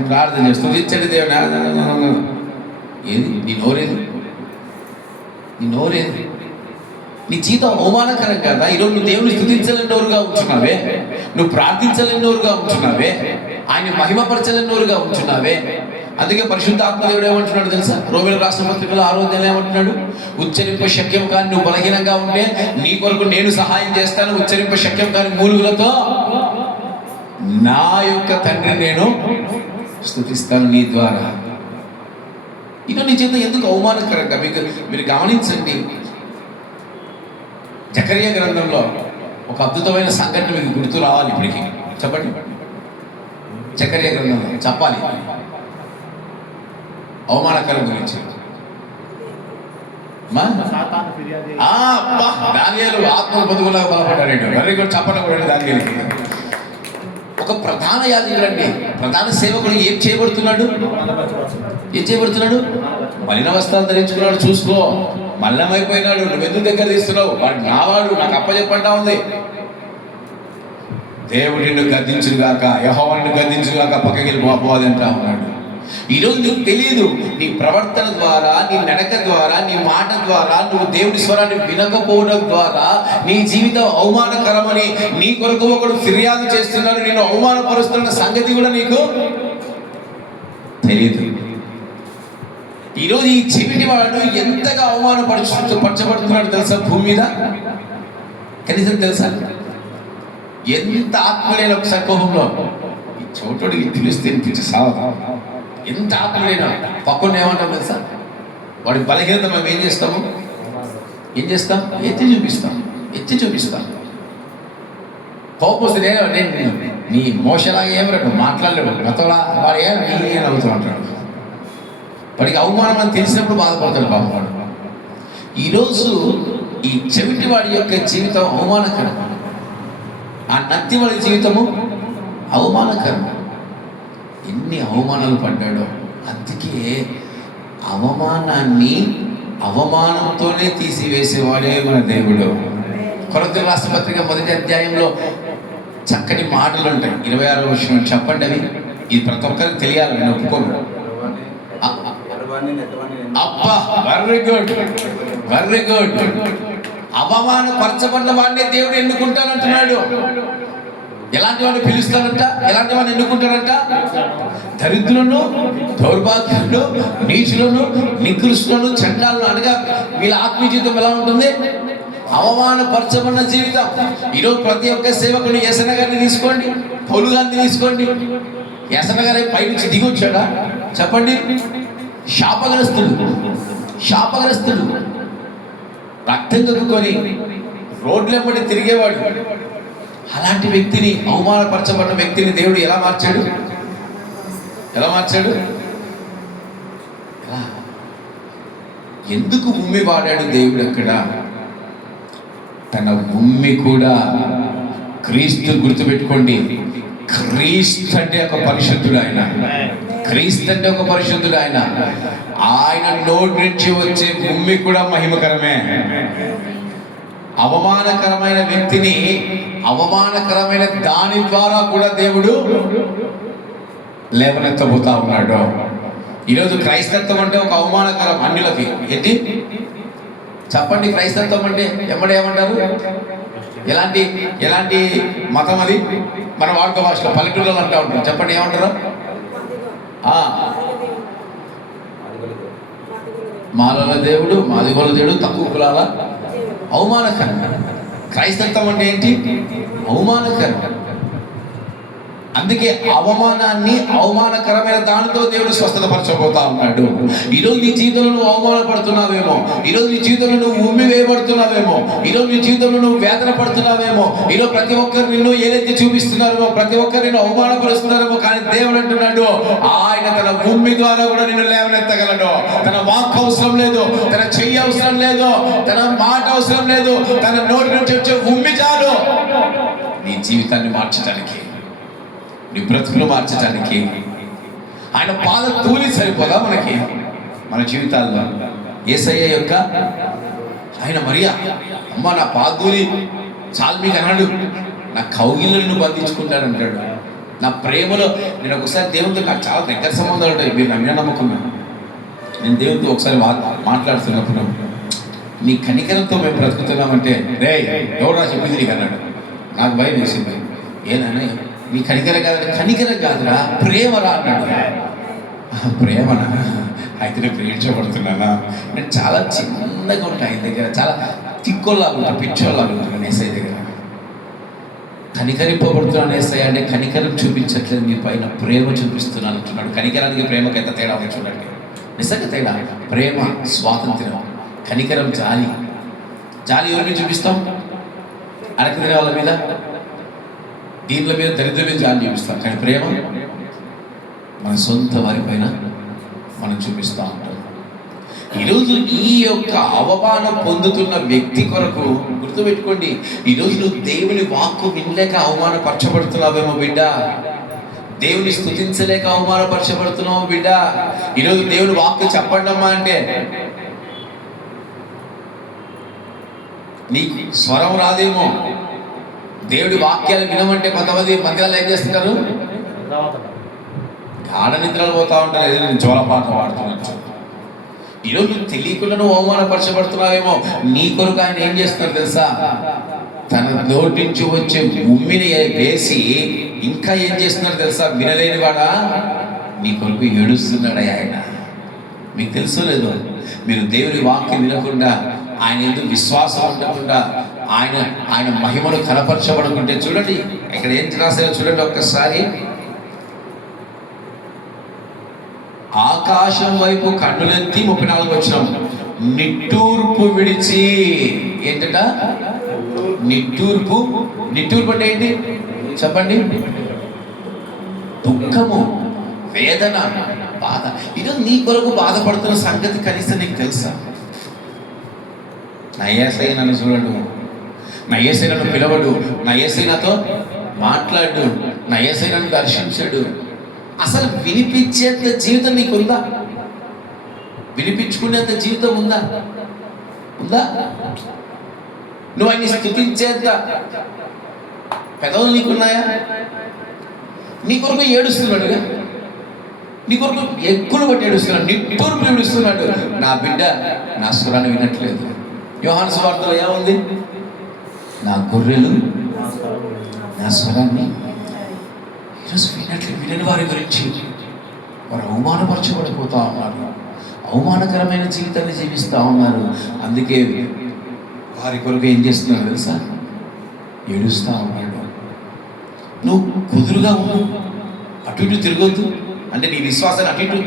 ప్రార్థన చేసి స్తుతించండి దేవుని. ఏది నీ నోరేది? నీ జీవితం అవమానకరం కదా. ఈరోజు నువ్వు దేవుని స్తుతించలేనివారుగా ఉంటున్నావే, నువ్వు ప్రార్థించలేనివారుగా ఉంటున్నావే, ఆయన మహిమపరచలేనివారుగా ఉంటున్నావే. అందుకే పరిశుద్ధాత్మ దేవుడు ఏమంటున్నాడు తెలుసా? రోమిల రాష్ట్ర పత్రికలో 6వ అధ్యాయం ఏమంటున్నాడు? ఉచ్చరింప శక్యం కానీ నువ్వు బలహీనంగా ఉంటే నీ కొరకు నేను సహాయం చేస్తాను. ఉచ్చరింప శక్యం కాని మూలుగులతో నా యొక్క తండ్రిని నేను స్తుతిస్తాను నీ ద్వారా. ఇక నీ జీవితం ఎందుకు అవమానకరంగా? మీరు గమనించండి. జకరియా గ్రంథంలో ఒక అద్భుతమైన సంఘటన మీకు గుర్తు రావాలి. ఇప్పటికి చెప్పండి. జకరియా గ్రంథంలో చెప్పాలి అవమానకరం గురించి. దానియేలు ఆత్మ బతుకులాగా బలపడ్డాడు. Very good. చెప్పడం కూడా దానియేలుకి. ఒక ప్రధాన యాజకుడు అండి, ప్రధాన సేవకుడు ఏం చేయబడుతున్నాడు? మలిన వస్త్రాలు ధరించుకున్నాడు. చూసుకో, మల్లమైపోయినాడు. నువ్వు ఎందుకు దగ్గర తీస్తున్నావు? వాడు నావాడు, నాకు అప్పచెప్పంటా ఉంది. దేవుడు నిన్ను గద్దించుగాక, యెహోవా నిన్ను గద్దించుగాక, పక్కకి వెళ్ళి అపవాది అంటా ఉన్నాడు. ఈరోజు నీకు తెలియదు, నీ ప్రవర్తన ద్వారా, నీ నడక ద్వారా, నీ మాట ద్వారా, నువ్వు దేవుడి స్వరాన్ని వినకపోవడం ద్వారా నీ జీవితం అవమానకరమని నీ కొరకు ఒకడు ఫిర్యాదు చేస్తున్నాడు, నేను అవమానపరుస్తున్న సంగతి కూడా నీకు తెలియదు. ఈరోజు ఈ చెవిటి వాడు ఎంతగా పరచబడుతున్నాడు తెలుసా? భూమి మీద కనీసం తెలుసా? ఎంత ఆత్మలేని ఒక సమూహంలో ఈ చోటుడికి పిలిస్తే పిలిచి సావదా? ఎంత ఆత్మలేనా పక్కన ఏమంటాం తెలుసా? వాడి బలహీనత మనం ఏం చేస్తాం? ఎత్తి చూపిస్తాం. కోపం వస్తే నేను నీ మోసలాగా ఏమరాడు, మాట్లాడలేడు, గతంలో వాడు ఏం అవుతూ ఉంటాడు. వాడికి అవమానం అని తెలిసినప్పుడు బాధపడతాడు పాపవాడు. ఈరోజు ఈ చెవిటి వాడి యొక్క జీవితం అవమానకరం, ఆ నత్తి వాడి జీవితము అవమానకరం. ఎన్ని అవమానాలు పడ్డాడో. అందుకే అవమానాన్ని అవమానంతోనే తీసివేసేవాడే మన దేవుడు. కొరింథీయుల రాసిన పత్రిక 1వ అధ్యాయంలో చక్కని మాటలు ఉంటాయి. 26వ వచనం చెప్పండి. అవి ఇది ప్రతి ఒక్కరికి తెలియాలి. నేను ఒప్పుకోను. అబ్బా, వెరీ గుడ్, వెరీ గుడ్. అవమానపరచబడిన వాడిని దేవుడు ఎన్నుకుంటానంటున్నాడు. ఎలాంటి వాడిని పిలుస్తానంట? ఎలాంటి వాడిని ఎన్నుకుంటానంట? దరిద్రులను, దౌర్భాగ్యులను, నీచులను, నికృష్టులను, చండాలను అనగా వీళ్ళ ఆత్మీయ జీవితం ఎలా ఉంటుంది? అవమానపరచబడిన జీవితం. ఈరోజు ప్రతి ఒక్క సేవకుడు యేసన్న గారిని తీసుకోండి, పౌలు గారిని తీసుకోండి. యేసన్న గారి పైనుంచి దిగి వచ్చాడా? చెప్పండి. శాపగ్రస్తుడు, రక్తం కక్కుకొని రోడ్లు వెంబడి తిరిగేవాడు. అలాంటి వ్యక్తిని, అవమానపరచబడిన వ్యక్తిని దేవుడు ఎలా మార్చాడు? ఎందుకు ఉమ్మి వాడాడు దేవుడు అక్కడ? తన ఉమ్మి కూడా క్రీస్తు. గుర్తుపెట్టుకోండి, క్రీస్తు అంటే ఒక పరిశుద్ధుడు ఆయన. ఆయన నోటి నుంచి వచ్చే ఉమ్మి కూడా మహిమకరమే. అవమానకరమైన వ్యక్తిని, అవమానకరమైన దాని ద్వారా కూడా దేవుడు లేవనెత్తబోతా ఉన్నాడు. ఈరోజు క్రైస్తత్వం అంటే ఒక అవమానకరం అన్యులకి. ఏంటి చెప్పండి? క్రైస్తత్వం అంటే ఏమంటారు? ఎలాంటి మతం అది? మన వాడుక భాషలో పల్లెటూళ్ళలో అంటూ ఉంటారు. చెప్పండి, ఏమంటారు? మాలల దేవుడు, మాదిగోల దేవుడు, తక్కువ కులాల అవమానకరం. క్రైస్తత్వం అంటే ఏంటి? అవమానకరం. అందుకే అవమానాన్ని, అవమానకరమైన దానితో దేవుడు స్వస్థతపరచబోతా ఉన్నాడు. ఈరోజు నీ జీవితంలో నువ్వు అవమానపడుతున్నావేమో, ఈరోజు నీ జీవితంలో నువ్వు ఉమ్మి వేయబడుతున్నావేమో, ఈరోజు నీ జీవితంలో నువ్వు వేదన పడుతున్నావేమో, ఈరోజు ప్రతి ఒక్కరు నిన్ను ఏదైతే చూపిస్తున్నారో, ప్రతి ఒక్కరు నిన్ను అవమానపరుస్తున్నారేమో. కానీ దేవుడు అంటున్నాడు, ఆయన తన ఉమ్మి ద్వారా కూడా నిన్ను లేవనెత్తగలడు. తన వాక్ అవసరం లేదు, తన చెయ్యి అవసరం లేదు, తన మాట అవసరం లేదు, తన నోటి నుంచి వచ్చే ఉమ్మి చాలు నీ జీవితాన్ని మార్చడానికి, నీ బ్రతుకులు మార్చడానికి. ఆయన పాద తూలి సరిపోదా మనకి? మన జీవితాల్లో యేసయ్య యొక్క ఆయన మరియా, అమ్మ నా పాదూలి చాలు మీకు అన్నాడు. నా కౌగిళ్ళను బంధించుకుంటానంటాడు. నా ప్రేమలో నేను ఒకసారి దేవునితో, నాకు చాలా దగ్గర సంబంధాలు ఉంటాయి, మీరు నమ్మిన నమ్మకున్నాను. నేను దేవునితో ఒకసారి మాట్లాడుతున్నప్పుడు, నీ కనికరంతో మేము బ్రతుకుతున్నామంటే, రే ఎవరా చెప్పింది నీకు అన్నాడు. నాకు భయం వేసింది. ఏనన్నా నీ కనికరం కాదురా, ప్రేమరా అన్నాడు. ప్రేమనా? అయితే నేను ప్రేమించబడుతున్నానా? నేను చాలా చిన్నగా ఉంటాను ఆయన దగ్గర, చాలా తిక్కోలాగా ఉంటాను, పిచ్చోళ్ళలాగా ఉంటాను ఏసఐ దగ్గర. కనికరింపబడుతున్నాను ఏసఐ అంటే కనికరం చూపించట్లేదు, మీ పైన ప్రేమ చూపిస్తున్నాను అంటున్నాడు. కనికరానికి ప్రేమకి ఎంత తేడా ఉంది చూడండి. నిజంగా తేడా. ప్రేమ స్వాతంత్ర్యం, కనికరం జాలి. ఎవరి మీద చూపిస్తాం? అరక తినే వాళ్ళ మీద, దీనిల మీద, దరిద్రం మీద జాలి చూపిస్తాం. కానీ ప్రేమ మన సొంత వారి పైన మనం చూపిస్తూ ఉంటాం. ఈరోజు ఈ యొక్క అవమానం పొందుతున్న వ్యక్తి కొరకు గుర్తుపెట్టుకోండి, ఈరోజు నువ్వు దేవుని వాక్కు వినలేక అవమానపరచబడుతున్నావేమో బిడ్డ. దేవుని స్తుతించలేక అవమానపరచబడుతున్నావు బిడ్డ. ఈరోజు దేవుని వాక్కు చెప్పండమ్మా అంటే నీకు స్వరం రాదేమో. దేవుడి వాక్యాలు వినమంటే కొంతమంది మందిరాలు ఏం చేస్తున్నారు? గాఢ నిద్రలు పోతా ఉంటారు, ఏదో నేను జోలపాట వాడుతున్నట్టు. ఈరోజు నువ్వు తెలియకుండా నువ్వు అవమానపరచబడుతున్నావేమో. నీ కొరకు ఆయన ఏం చేస్తున్నారు తెలుసా? తన నోటి నుంచి వచ్చే ఉమ్మిని వేసి ఇంకా ఏం చేస్తున్నారు తెలుసా? వినలేని వాడా నీ కొరకు ఏడుస్తున్నాడు ఆయన. మీకు తెలుసు లేదు? మీరు దేవుని వాక్యం వినకుండా, ఆయన ఎందుకు విశ్వాసం ఉండకుండా, ఆయన మహిమను కనపరచబడుకుంటే చూడండి, ఇక్కడ ఏం రాశారో చూడండి ఒక్కసారి. ఆకాశం వైపు కన్నులెత్తి 34 వచనం, నిట్టూర్పు విడిచి. ఏంటట? నిట్టూర్పు అంటే ఏంటి చెప్పండి? దుఃఖము, వేదన, బాధ. ఈరోజు నీ కొరకు బాధపడుతున్న సంగతి కనీసం నీకు తెలుసా? నా యేసయ్య నన్ను చూడడు, నా యేసయ్య నన్ను పిలవడు, నా యేసయ్య నాతో మాట్లాడు, నా యేసయ్య నన్ను దర్శించాడు. అసలు వినిపించేంత జీవితం నీకుందా? వినిపించుకునేంత జీవితం ఉందా? నువ్వు ఆయన్ని స్తుతించేంత పెదవులు నీకున్నాయా? నీ కొరకు ఏడుస్తున్నాడుగా, నీ కొరకు ఎక్కులు బట్టి ఏడుస్తున్నాడు, నిట్టూర్పు ఏడుస్తున్నాడు. నా బిడ్డ నా స్వరాన్ని వినట్లేదు. యోహాను సువార్తలో ఏముంది? నా గొర్రెలు నా స్వరాన్ని ఈరోజు వినట్లేదు. వినని వారి గురించి వారు అవమానపరచబడిపోతా ఉన్నారు, అవమానకరమైన జీవితాన్ని జీవిస్తూ ఉన్నారు. అందుకే వారి కొరకు ఏం చేస్తున్నారు తెలుసా? ఏడుస్తూ ఉన్నాడు. నువ్వు కుదురుగా ఉండు, అటు ఇటు తిరగొద్దు అంటే నీ విశ్వాసాన్ని అటు ఇటు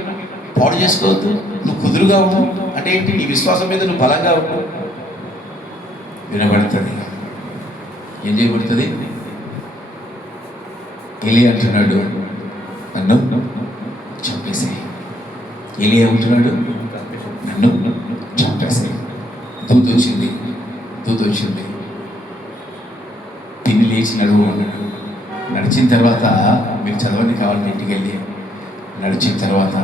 పాడు చేసుకోవద్దు. నువ్వు కుదురుగా ఉండు అంటే ఏంటి? నీ విశ్వాసం మీద నువ్వు బలంగా ఉండు. వినబడుతుంది. ఏం చేయబడుతుంది? ఎలియా అంటున్నాడు, నన్ను చంపేసేయి. ఎలియా అంటున్నాడు, నన్ను చంపేసేయి. దూత వచ్చింది. తిని లేచి నడువు అన్నాడు. నడిచిన తర్వాత మీరు చదవండి కావాలని, ఇంటికి వెళ్ళి నడిచిన తర్వాత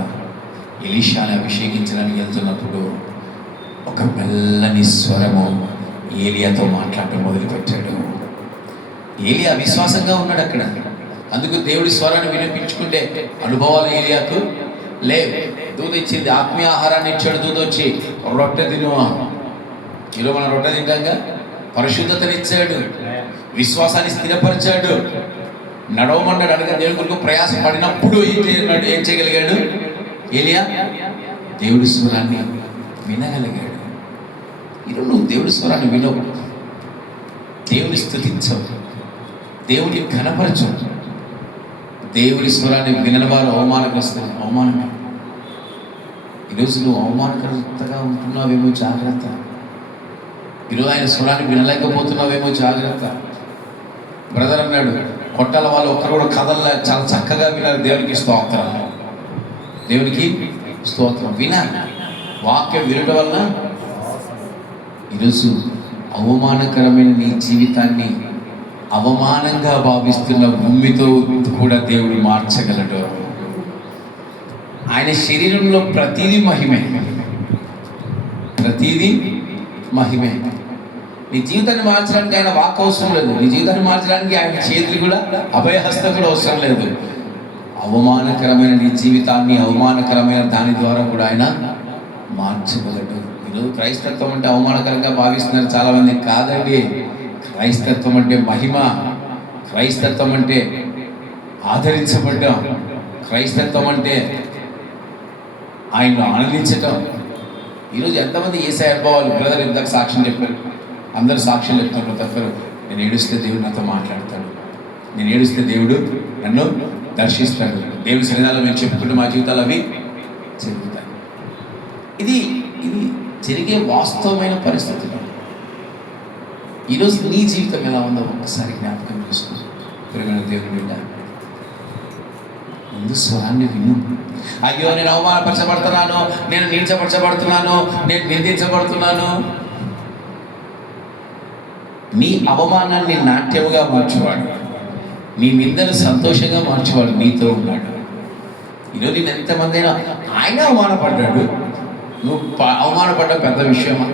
ఎలీషాని అభిషేకించడానికి వెళ్తున్నప్పుడు ఒక మెల్లని స్వరము ఏలియాతో మాట్లాడటం మొదలుపెట్టాడు. ఏలియా విశ్వాసంగా ఉన్నాడు అక్కడ. అందుకు దేవుడి స్వరాన్ని వినిపించుకుంటే అనుభవాలు ఏలియాకు లేవు. దూత ఇచ్చింది, ఆత్మీయ ఆహారాన్ని ఇచ్చాడు. దూత వచ్చి రొట్టె తినువా. ఈరోజు మనం రొట్టె తింటాగా. పరిశుద్ధతనిచ్చాడు, విశ్వాసాన్ని స్థిరపరిచాడు, నడవమన్నాడు. అనగా దేవుడి కొరకు ప్రయాస పడినప్పుడు ఏం చేయగలిగాడు ఏలియా? దేవుడి స్వరాన్ని వినగలిగాడు. ఈరోజు నువ్వు దేవుడి స్వరాన్ని వినవు, దేవుని స్తుతించవు, దేవుని ఘనపరచవు. దేవుడి స్వరాన్ని వినని వారు అవమానగ్రస్తులు. అవమానమే. ఈరోజు నువ్వు అవమానకరంగా ఉంటున్నావేమో జాగ్రత్త. ఈరోజు ఆయన స్వరాన్ని వినలేకపోతున్నావేమో జాగ్రత్త. బ్రదర్ అన్నాడు, కొట్టాల వాళ్ళు ఒక్కరు కూడా కథల్లో చాలా చక్కగా వినారు. దేవునికి స్తోత్రం, దేవునికి స్తోత్రం. వాక్యం వినడం వల్ల ఈరోజు అవమానకరమైన నీ జీవితాన్ని అవమానంగా భావిస్తున్న భూమితో కూడా దేవుడు మార్చగలడు. ఆయన శరీరంలో ప్రతిదీ మహిమే. నీ జీవితాన్ని మార్చడానికి ఆయన వాక్ అవసరం లేదు. నీ జీవితాన్ని మార్చడానికి ఆయన చేతులు కూడా, అభయహస్తం కూడా అవసరం లేదు. అవమానకరమైన నీ జీవితాన్ని అవమానకరమైన దాని ద్వారా కూడా ఆయన మార్చగలడు. ఈరోజు క్రైస్తత్వం అంటే అవమానకరంగా భావిస్తున్నారు చాలామంది. కాదండి, క్రైస్తత్వం అంటే మహిమ, క్రైస్తత్వం అంటే ఆదరించబడ్డం, క్రైస్తత్వం అంటే ఆయన్ను ఆనందించటం. ఈరోజు ఎంతమంది యేసయ్య అనుభవాలు. బ్రదర్ ఇందాక సాక్ష్యం చెప్పారు, అందరూ సాక్ష్యం చెప్తున్నారు. ప్రతి ఒక్కరు, నేను ఏడుస్తే దేవుడు నాతో మాట్లాడతాడు, నేను ఏడుస్తే దేవుడు నన్ను దర్శిస్తాడు, దేవుని సన్నిధానంలో మేము చెప్పుకుంటూ మా జీవితాలు అవి జరుగుతాయి. ఇది జరిగే వాస్తవమైన పరిస్థితులు. ఈరోజు నీ జీవితం ఎలా ఉందో ఒక్కసారి జ్ఞాపకం చేసుకో. ప్రియమైన దేవుని బిడ్డ, ముందు స్వరాన్ని విను. అయ్యో నేను అవమానపరచబడుతున్నాను, నేను నీచపరచబడుతున్నాను, నేను నిందించబడుతున్నాను. నీ అవమానాన్ని నాట్యముగా మార్చేవాడు, నీ నిందను సంతోషంగా మార్చేవాడు నీతో ఉన్నాడు. ఈరోజు నేను ఎంతమంది అయినా ఆయన అవమానపడ్డాడు, నువ్వు అవమానపడ్డ పెద్ద విషయమా?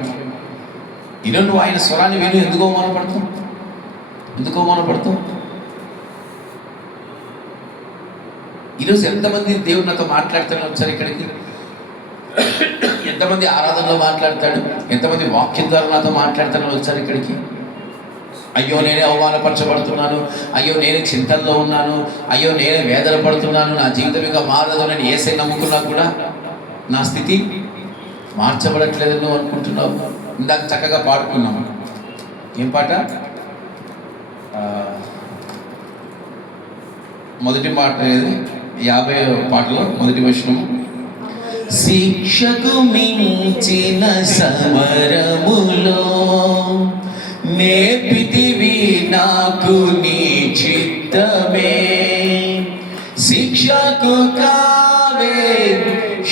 ఈరోజు నువ్వు ఆయన స్వరాన్ని విను. ఎందుకు అవమానపడతావు? ఈరోజు ఎంతమంది దేవుడు నాతో మాట్లాడుతూనే వచ్చారు ఇక్కడికి? ఎంతమంది ఆరాధనలో మాట్లాడతాడు, ఎంతమంది వాక్యం ద్వారా నాతో మాట్లాడుతూనే వచ్చారు ఇక్కడికి? అయ్యో నేనే అవమానపరచబడుతున్నాను, అయ్యో నేనే చింతల్లో ఉన్నాను, అయ్యో నేనే వేదన పడుతున్నాను, నా జీవితం ఇంకా మారదు, నేను యేసై నమ్ముకున్నా కూడా నా స్థితి మార్చబడట్లేదని నువ్వు అనుకుంటున్నావు. ఇందాక చక్కగా పాడుకున్నాము. ఏం పాట? మొదటి మాట ఏది? 50వ పాటలో మొదటి వచనం, శిక్షకు మించిన సమరములో నేర్పితివి నాకు నీ చిత్తమే, శిక్షకు కావే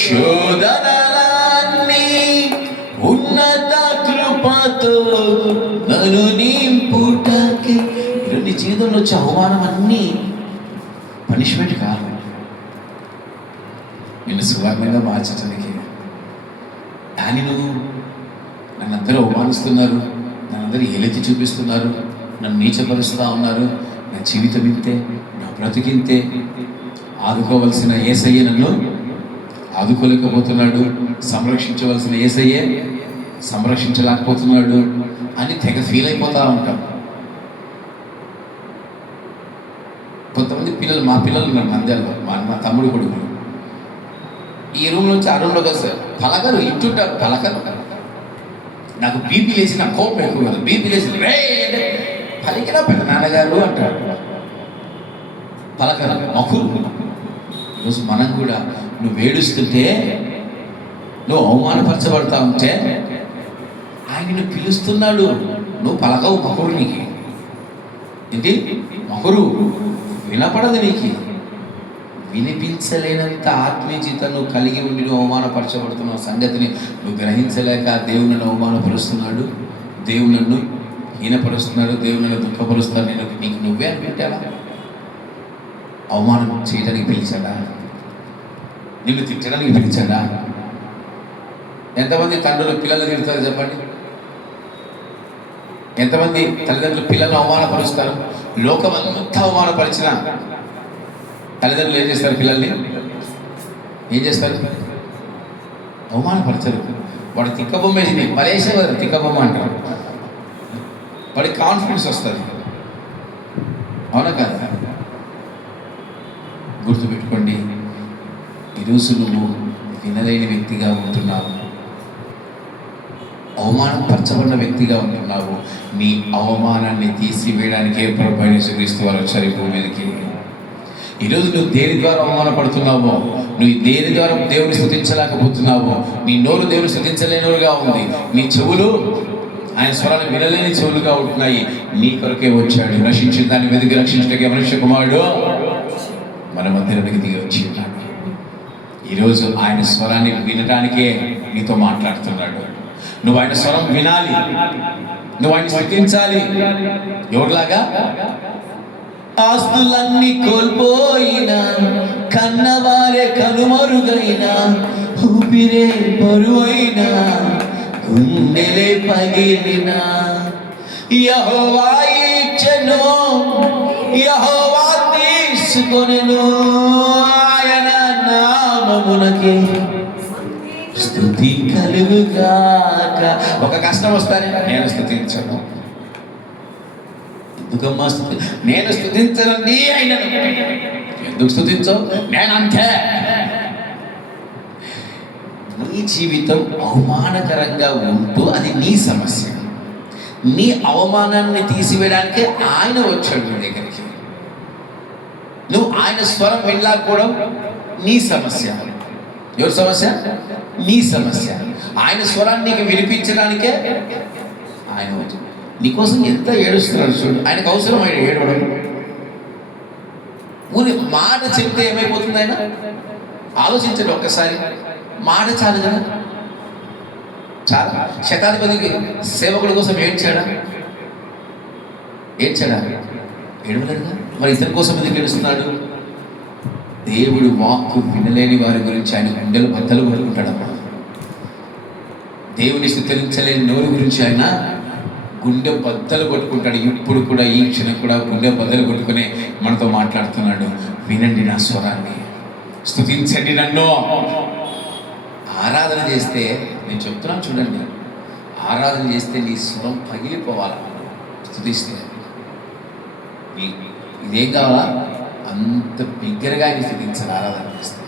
శోధనలన్నీ ఉన్నత కృపతో నన్ను నింపుటకే. నీ జీవితంలో వచ్చే అవమానం అన్నీ పనిష్మెంట్ కాదు, నిన్ను సువర్ణంగా మార్చడానికి. కానీ నువ్వు నన్ను అందరూ అవమానిస్తున్నారు, నన్ను అందరూ ఏలెత్తి చూపిస్తున్నారు, నన్ను నీచపరుస్తూ ఉన్నారు, నా జీవితం ఇంతే, నా బ్రతికింతే, ఆదుకోవలసిన యేసయ్య నన్ను ఆదుకోలేకపోతున్నాడు, సంరక్షించవలసిన యేసయ్యే సంరక్షించలేకపోతున్నాడు అని తెగ ఫీల్ అయిపోతూ ఉంటాం. కొంతమంది పిల్లలు, మా పిల్లలు ఉన్నారు నంద్యాలలో, మా తమ్ముడు కొడుకులు, ఈ రూమ్ నుంచి ఆ రూమ్లోకి వస్తారు, పలకరు, ఇంటుంటారు పలకరు. నాకు బీపీ లేచి, నా కోపం ఎక్కువ కదా, బీపీ లేచి రే అంటే పలికినా పెద్ద నాన్నగారు అంటాడు, పలకరు, మకురు. ఈరోజు మనం కూడా నువ్వు ఏడుస్తుంటే, నువ్వు అవమానపరచబడతా ఉంటే ఆయన నువ్వు పిలుస్తున్నాడు, నువ్వు పలకవు, మకురు నీకు ఏంటి మకురు వినపడదు, నీకు వినిపించలేనంత ఆత్మీయ జీవితం నువ్వు కలిగి ఉండి నువ్వు అవమానపరచబడుతున్న సంగతిని నువ్వు గ్రహించలేక దేవుడు నన్ను అవమానపరుస్తున్నాడు, దేవుడు నన్ను హీనపరుస్తున్నాడు, దేవుడు నన్ను దుఃఖపరుస్తాడు, నీకు నువ్వే అనిపించాలా? అవమానం చేయడానికి పిలిచాడా? నిన్ను తిట్టడానికి పిలిచాడా? ఎంతమంది తండ్రులు పిల్లలు తిడతారు చెప్పండి? ఎంతమంది తల్లిదండ్రులు పిల్లలను అవమానపరుస్తారు? లోకమంతా అవమానపరిచిన తల్లిదండ్రులు ఏం చేస్తారు? పిల్లల్ని ఏం చేస్తారు? అవమానపరచరు. వాడు తిక్కబొమ్మ వేసి పరేసేవారు, తిక్కబొమ్మ అంటారు, వాడి కాన్ఫిడెన్స్ వస్తుంది. అవునా కదా? గుర్తుపెట్టుకోండి, ఈరోజు నువ్వు వినలేని వ్యక్తిగా ఉంటున్నావు, అవమానపరచబడిన వ్యక్తిగా ఉంటున్నావు. నీ అవమానాన్ని తీసివేయడానికే ప్రభువైన యేసుక్రీస్తు వారు వచ్చారు భూమి మీదకి. ఈరోజు నువ్వు దేని ద్వారా అవమానపడుతున్నావో, నువ్వు దేని ద్వారా దేవుని స్తుతించలేకపోతున్నావో, నీ నోరు దేవుని స్తుతించలేనిగా ఉంది, నీ చెవులు ఆయన స్వరాన్ని వినలేని చెవులుగా ఉంటున్నాయి. నీ కొరకే వచ్చాడు, నశించిన దాన్ని వెతికి రక్షించడానికి మనుష్య కుమారుడు మన మధ్యలోకి దిగి వచ్చి ఉన్నాడు. ఈరోజు ఆయన స్వరాన్ని వినడానికే నీతో మాట్లాడుతున్నాడు. నువ్వు ఆయన స్వరం వినాలి, నువ్వు ఆయన స్తుతించాలి. ఎవరిలాగా? ఆస్తులన్నీ కోల్పోయినా, కన్నవారే కనుమరుగైనా, ఊపిరే బరువైనా, గుండెలే పగిలినా, యెహోవా ఇచ్చెను, యెహోవా తీసుకొనెను, ఆయన నామమునకే స్తుతి కలుగుగాక. ఒక కష్టం వస్తానే నేను స్తుతించను, ఎందుకమ్మా స్తుతి? నేను స్తుతించను నీ అయినను. ఎందుకు స్తుతించవు? నేనంతే. నీ జీవితం అవమానకరంగా ఉంటూ అది నీ సమస్య. నీ అవమానాన్ని తీసివేయడానికి ఆయన వచ్చాడు నీ దగ్గరికి. నువ్వు ఆయన స్వరం వినలేకపోవడం నీ సమస్య. ఎవరి సమస్య? నీ సమస్య. ఆయన స్వరాన్ని నీకు వినిపించడానికే ఆయన వచ్చాడు. నీకోసం ఎంత ఏడుస్తున్నాడు చూడు. ఆయనకు అవసరం ఆయన ఏడవడం. ఊరి మాట చెప్తే ఏమైపోతుంది? ఆయన ఆలోచించండి ఒక్కసారి. మాట చాలు కదా, చాలా. శతాధిపతికి సేవకుడి కోసం ఏడ్చాడా? ఏడవలేదుగా. మరి ఇతని కోసం ఎందుకు ఏడుస్తున్నాడు? దేవుడు వాక్కు వినలేని వారి గురించి ఆయన గుండెలు బద్దలు కొట్టుకుంటాడమ్మా. దేవుని స్తుతించలేని నోరు గురించి ఆయన గుండె బద్దలు కొట్టుకుంటాడు. ఇప్పుడు కూడా, ఈ క్షణం కూడా గుండె బద్దలు కొట్టుకునే మనతో మాట్లాడుతున్నాడు. వినండి నా స్వరాన్ని, స్తుతించండి నన్ను. ఆరాధన చేస్తే, నేను చెప్తున్నాను చూడండి, ఆరాధన చేస్తే నీ స్వరం పగిలిపోవాలి. స్తుతిస్తే ఇదేం కావాలా? అంత బిగ్గరగా ఆయన స్తుతించాలి ఆరాధన చేస్తే.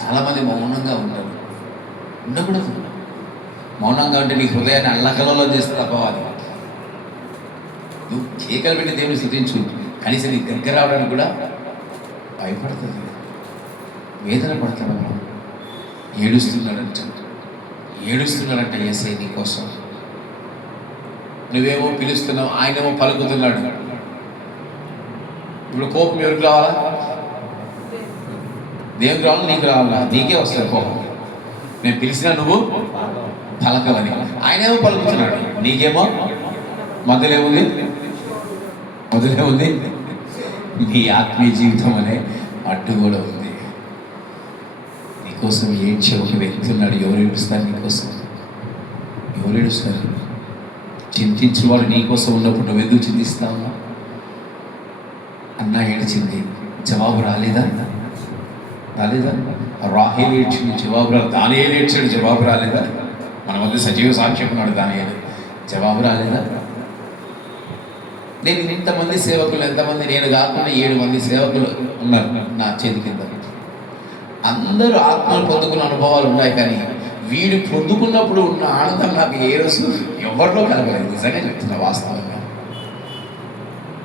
చాలామంది మౌనంగా ఉంటారు. ఉండకూడదు. మౌనంగా ఉంటే నీ హృదయాన్ని అల్లకలలో చేస్తే తప్పవాలి. నువ్వు కేకలు పెట్టి దేవుని స్తుతించు, కనీసం నీ దగ్గర రావడానికి కూడా భయపడుతుంది, వేదన పడతాడమ్మా. ఏడుస్తున్నాడంట యేసయ్య నీ కోసం. నువ్వేమో పిలుస్తున్నావు, ఆయనేమో పలుకుతున్నాడు. ఇప్పుడు కోపం ఎవరికి రావాలా? దేవునికి రావాలా? నీకు రావాలా? నీకే వస్తుంది కోపం. నేను పిలిచినా నువ్వు పలకవని. ఆయనేమో పలుకుతున్నాడు, నీకేమో మొదలేముంది? నీ ఆత్మీయ జీవితం అనే అడ్డు కూడా ఉంది. నీకోసం ఏడ్చే ఒక వ్యక్తి ఉన్నాడు. ఎవరు ఏడుస్తారు నీకోసం? ఎవరు ఏడుస్తారు? చింతించేవాడు నీ కోసం ఉన్నప్పుడు నువ్వు ఎందుకు చింతిస్తావు? అన్న ఏడ్చింది, జవాబు రాలేదా? రాహేలు ఏడ్చింది, జవాబు రాలేదు. దానియేలు ఏడ్చాడు, జవాబు రాలేదా? మన మధ్య సజీవ సాక్ష్యం ఉన్నాడు దానియేలు, జవాబు రాలేదా? నేను ఇంతమంది సేవకులు, ఎంతమంది, నేను కాకుండా 7 మంది సేవకులు ఉన్నారు నా చేతి కింద. అందరూ ఆత్మలు పొందుకున్న అనుభవాలు ఉన్నాయి, కానీ వీడు పొందుకున్నప్పుడు ఉన్న ఆనందం నాకు ఏ రోజు ఎవరిలో కలగలేదు. నిజంగా చెప్తున్నా, వాస్తవంగా.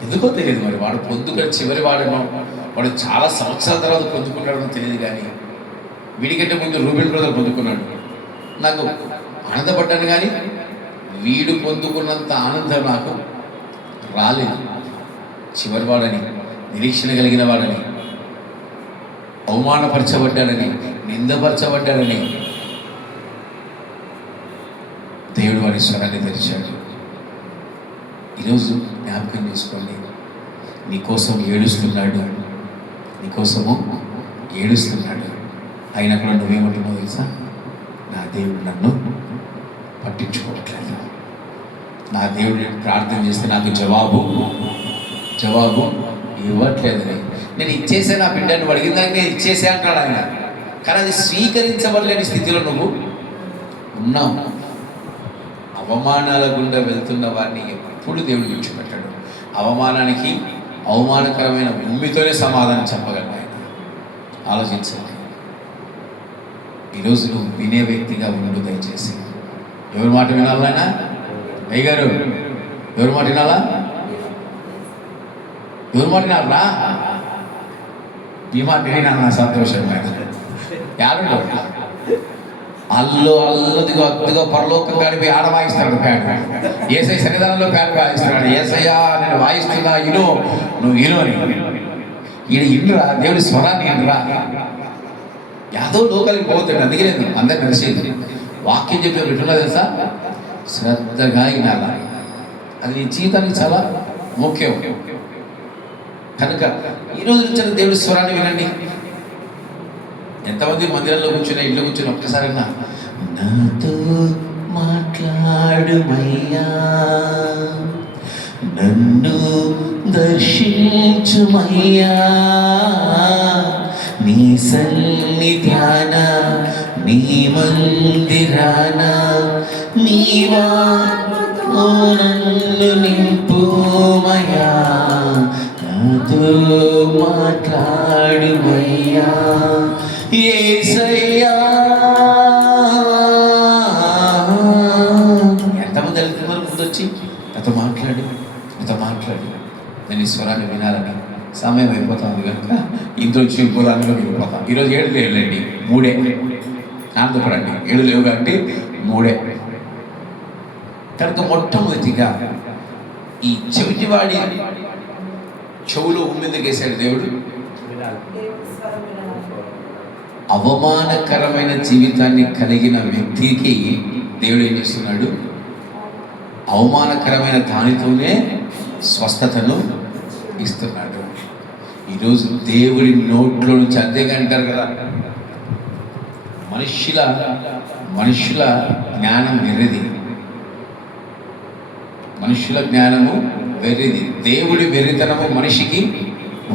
ఎందుకో తెలియదు మరి. వాడు పొందుకున్న చివరి వాడు చాలా సంవత్సరాల తర్వాత పొందుకున్నాడో తెలియదు, కానీ వీడికంటే ముందు రూబెన్ బ్రదర్ పొందుకున్నాడు. నాకు ఆనందపడ్డాను, కానీ వీడు పొందుకున్నంత ఆనందం నాకు రాలేదు. చివరి వాడని, నిరీక్షణ కలిగిన వాడని, అవమానపరచబడ్డాడని, నిందపరచబడ్డాడని దేవుడు వాడి స్వరాన్ని తెరిచాడు. ఈరోజు జ్ఞాపకం చేసుకోండి, నీకోసం ఏడుస్తున్నాడు, నీకోసము ఏడుస్తున్నాడు. అయినా కూడా నువ్వేమంటున్నావు తెలుసా? నా దేవుడు నన్ను పట్టించుకోవట్లేదు, నా దేవుడు ప్రార్థన చేస్తే నాకు జవాబు ఇవ్వట్లేదని. నేను ఇచ్చేసే నా బిడ్డను అడిగిన దానికి నేను ఇచ్చేసే అంటాడు ఆయన. కానీ అది స్వీకరించబడలేని స్థితిలో నువ్వు ఉన్నావు. అవమానాల గుండా వెళ్తున్న వారిని ఎప్పుడు దేవుడు విడిచిపెట్టాడు. అవమానానికి అవమానకరమైన భూమితోనే సమాధానం చెప్పగలను ఆయన. ఆలోచించండి. ఈరోజు నువ్వు వినే వ్యక్తిగా ఉండు దయచేసి. ఎవరి మాట వినాలైనా? అయ్యగారు ఎవరి మాట వినాలా? ఎవరి మాట వినాలరా? ఈ మాట వినా నా సంతోషం. యారు అల్లుదిగో పరలోకం కాడిపోయి ఆడ వాయిస్తాడు ప్యాడ్. ఏసై సన్నిధానంలో ప్యాడ్ వాయిస్తున్నాడు. ఏసయ్యా నేను వాయిస్తున్నా, నువ్వు అని. ఇన్నురా, దేవుడి స్వరాన్ని ఇన్నురా. యాదో లోకలికి పోతాడు. అందుకే నేను అందరికి తెలిసేది వాక్యం చెప్పే పెట్టున్నా తెలుసా? శ్రద్ధగా వినాల. అది నీ జీవితానికి చాలా ముఖ్యం. కనుక ఈరోజు నుంచి దేవుడి స్వరాన్ని వినండి. ఎంతమంది మందిరంలో కూర్చున్నా, ఇంట్లో కూర్చుని ఒక్కసారైనా నాతో మాట్లాడుమయ్యా, నన్ను దర్శించుమయ్యా, నీ సన్నిధాన నీ మందిరాన నీవాతో నన్ను నింపుమయ్యా, నాతో మాట్లాడుమయ్యా యేసయ్యా. ఎంతమంది వెళ్తున్నారు ముందొచ్చి నాతో మాట్లాడి నేను ఈ స్వరాన్ని వినాలని. సమయం అయిపోతుంది కనుక ఇంట్లో ఇంకోదానిలో వెళ్ళిపోతాం. ఈరోజు 7 లేవులేండి, 3 ఆనందపడండి. 7 లేవు కాబట్టి 3. కనుక మొట్టమొదటిగా ఈ చెవిటివాడి చెవులో ఉమ్మెందుకు వేశాడు దేవుడు? అవమానకరమైన జీవితాన్ని కలిగిన వ్యక్తికి దేవుడు ఏం చేస్తున్నాడు? అవమానకరమైన దానితోనే స్వస్థతను ఇస్తున్నాడు. ఈరోజు దేవుడి నోట్లో నుంచి అంతేగా అంటారు కదా, మనుషుల జ్ఞానం వెర్రిది, మనుషుల జ్ఞానము వెర్రిది, దేవుడి వెర్రితనము మనిషికి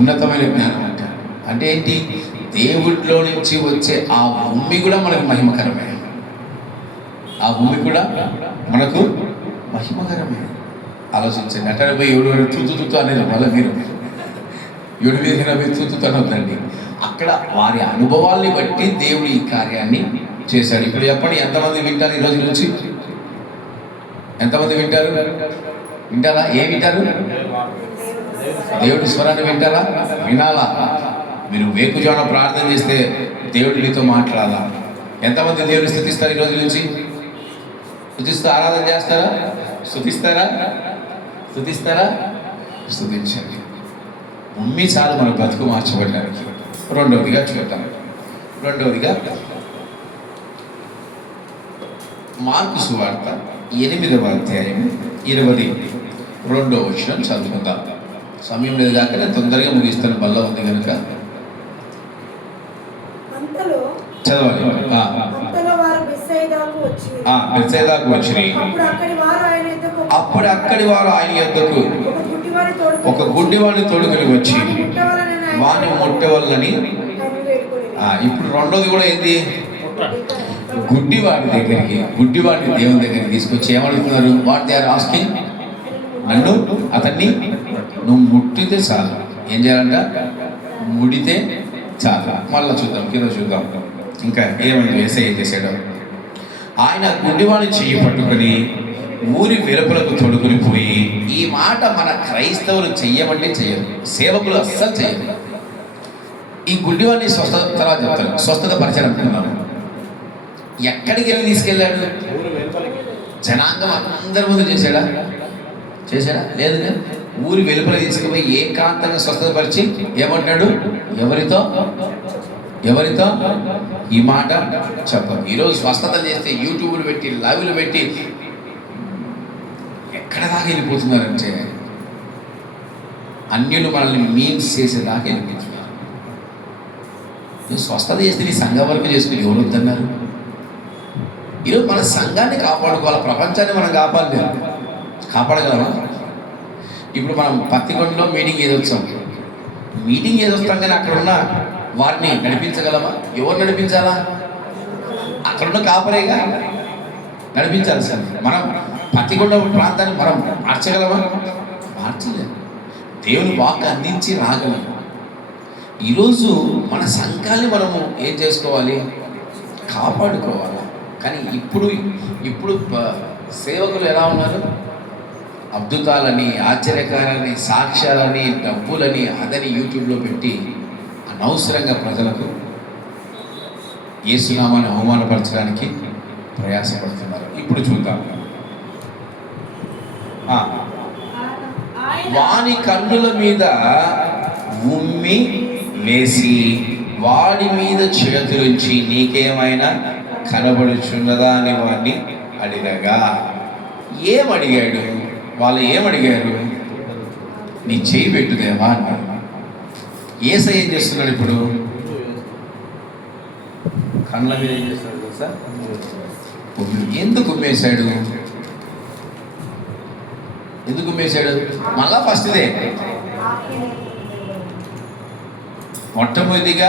ఉన్నతమైన జ్ఞానం అంటారు. అంటే ఏంటి? దేవుడిలో నుంచి వచ్చే ఆ భూమి కూడా మనకు మహిమకరమే. ఆ భూమి కూడా మనకు మహిమకరమే. ఆలోచించండి. అంటే పోయి ఎవడు తూతూ అనేది మళ్ళీ మీరు ఎవడు మీద తూతూ అనొద్దండి. అక్కడ వారి అనుభవాల్ని బట్టి దేవుడు ఈ కార్యాన్ని చేశాడు. ఇప్పుడు చెప్పండి, ఎంతమంది వింటారు ఈ రోజు నుంచి? ఎంతమంది వింటారా? ఏం వింటారు? దేవుడి స్వరాన్ని వింటారా? వినాలా? మీరు వేకుజాన ప్రార్థన చేస్తే దేవుడు మీతో మాట్లాడాలా? ఎంతమంది దేవుడిని స్తుతిస్తారు ఈ రోజు నుంచి? ఆరాధన చేస్తారా? స్తుతిస్తారా? స్తుతించండి. ఉమ్మి చాలు మన బ్రతుకు మార్చబడడానికి. రెండవదిగా చూద్దాం. మార్కు సువార్త 8వ అధ్యాయం 22వ వచనం చదువుకుందాం. సమయం లేదు కాక నేను తొందరగా ముగిస్తాను, బల్ల ఉంది కనుక చదవాలి. వారు బెత్సయిదాకు వచ్చి బెత్సైదాకు వచ్చి అప్పుడు అక్కడి వారు ఆయన యొద్దకు ఒక గుడ్డివాడిని తోడుకొని వచ్చి వాని ముట్టవల్లని. ఇప్పుడు రెండోది కూడా ఏంది? గుడ్డివాడి దగ్గరికి, గుడ్డివాడిని దేవుని దగ్గరికి తీసుకొచ్చి ఏమడుగుతున్నారు? వాట్ దే ఆర్ ఆస్కింగ్, నన్ను అతన్ని నువ్వు ముట్టితే చాలు. ఏం చేయాలంట? ముడితే చాలు. మళ్ళీ చూద్దాం, కింద చూద్దాం ఇంకా ఏమైంది. వేసే ఏం చేశాడు? ఆయన గుడ్డివాడిని చెయ్యి పట్టుకొని ఊరి వెలుపలకు తొడుగుని పోయి, ఈ మాట మన క్రైస్తవులు చెయ్యమంటే చెయ్యరు, సేవకులు అస్సలు చెయ్యరు. ఈ గుడ్డివాడిని స్వస్థత తర్వాత చెప్తారు, స్వస్థత పరిచయం అనుకున్నాము. ఎక్కడికి వెళ్ళి తీసుకెళ్ళాడు? జనాంగం అందరి ముందు చేశాడా? లేదు. ఊరి వెలుపల తీసుకుపోయి ఏకాంతంగా స్వస్థతపరిచి ఏమంటాడు? ఎవరితో ఈ మాట చెప్పదు. ఈరోజు స్వస్థత చేస్తే యూట్యూబ్లు పెట్టి, లైవ్లు పెట్టి ఎక్కడ దాకా వెళ్ళిపోతున్నారంటే అన్యులు మనల్ని మీమ్స్ చేసేదాకా వెళ్ళిపోతున్నారు. నువ్వు స్వస్థత చేస్తే నీ సంఘం వరకు చేసుకుని ఎవరు వద్దన్నారు? ఈరోజు మన సంఘాన్ని కాపాడుకోవాలి, ప్రపంచాన్ని మనం కాపాడగలమా? ఇప్పుడు మనం పత్తికొండలో మీటింగ్ ఏదొచ్చాం కానీ అక్కడ ఉన్న వారిని నడిపించగలమా? ఎవరు నడిపించాలా? అక్కడున్న కాపరేగా నడిపించాలి సార్. మనం పత్తికొండ ప్రాంతాన్ని మనం మార్చగలమా? మార్చలేము. దేవుని వాక్ అందించి రాగలం. ఈరోజు మన సంఘాన్ని మనము ఏం చేసుకోవాలి? కాపాడుకోవాలి. కానీ ఇప్పుడు సేవకులు ఎలా ఉన్నారు? అద్భుతాలని, ఆశ్చర్యకారాలని, సాక్ష్యాలని, డబ్బులని అదని యూట్యూబ్లో పెట్టి అనవసరంగా ప్రజలకు యేసునామాన్ని అవమానపరచడానికి ప్రయాసపడుతున్నారు. ఇప్పుడు చూద్దాం. వాని కన్నుల మీద ఉమ్మి వేసి వాడి మీద చేతులుంచి నీకేమైనా కనబడుచున్నదా అని వాడిని అడిగగా, ఏమడిగాడు? వాళ్ళు ఏమడిగారు? నీ చేయి పెట్టుదేమా అన్నాడు. యేసయ్య ఏం చేస్తున్నాడు? ఇప్పుడు కళ్ళ మీద ఏం చేస్తున్నాడు తెలుసా? ఎందుకు ఉమ్మేశాడు? మళ్ళా ఫస్ట్దే మొట్టమొదటిగా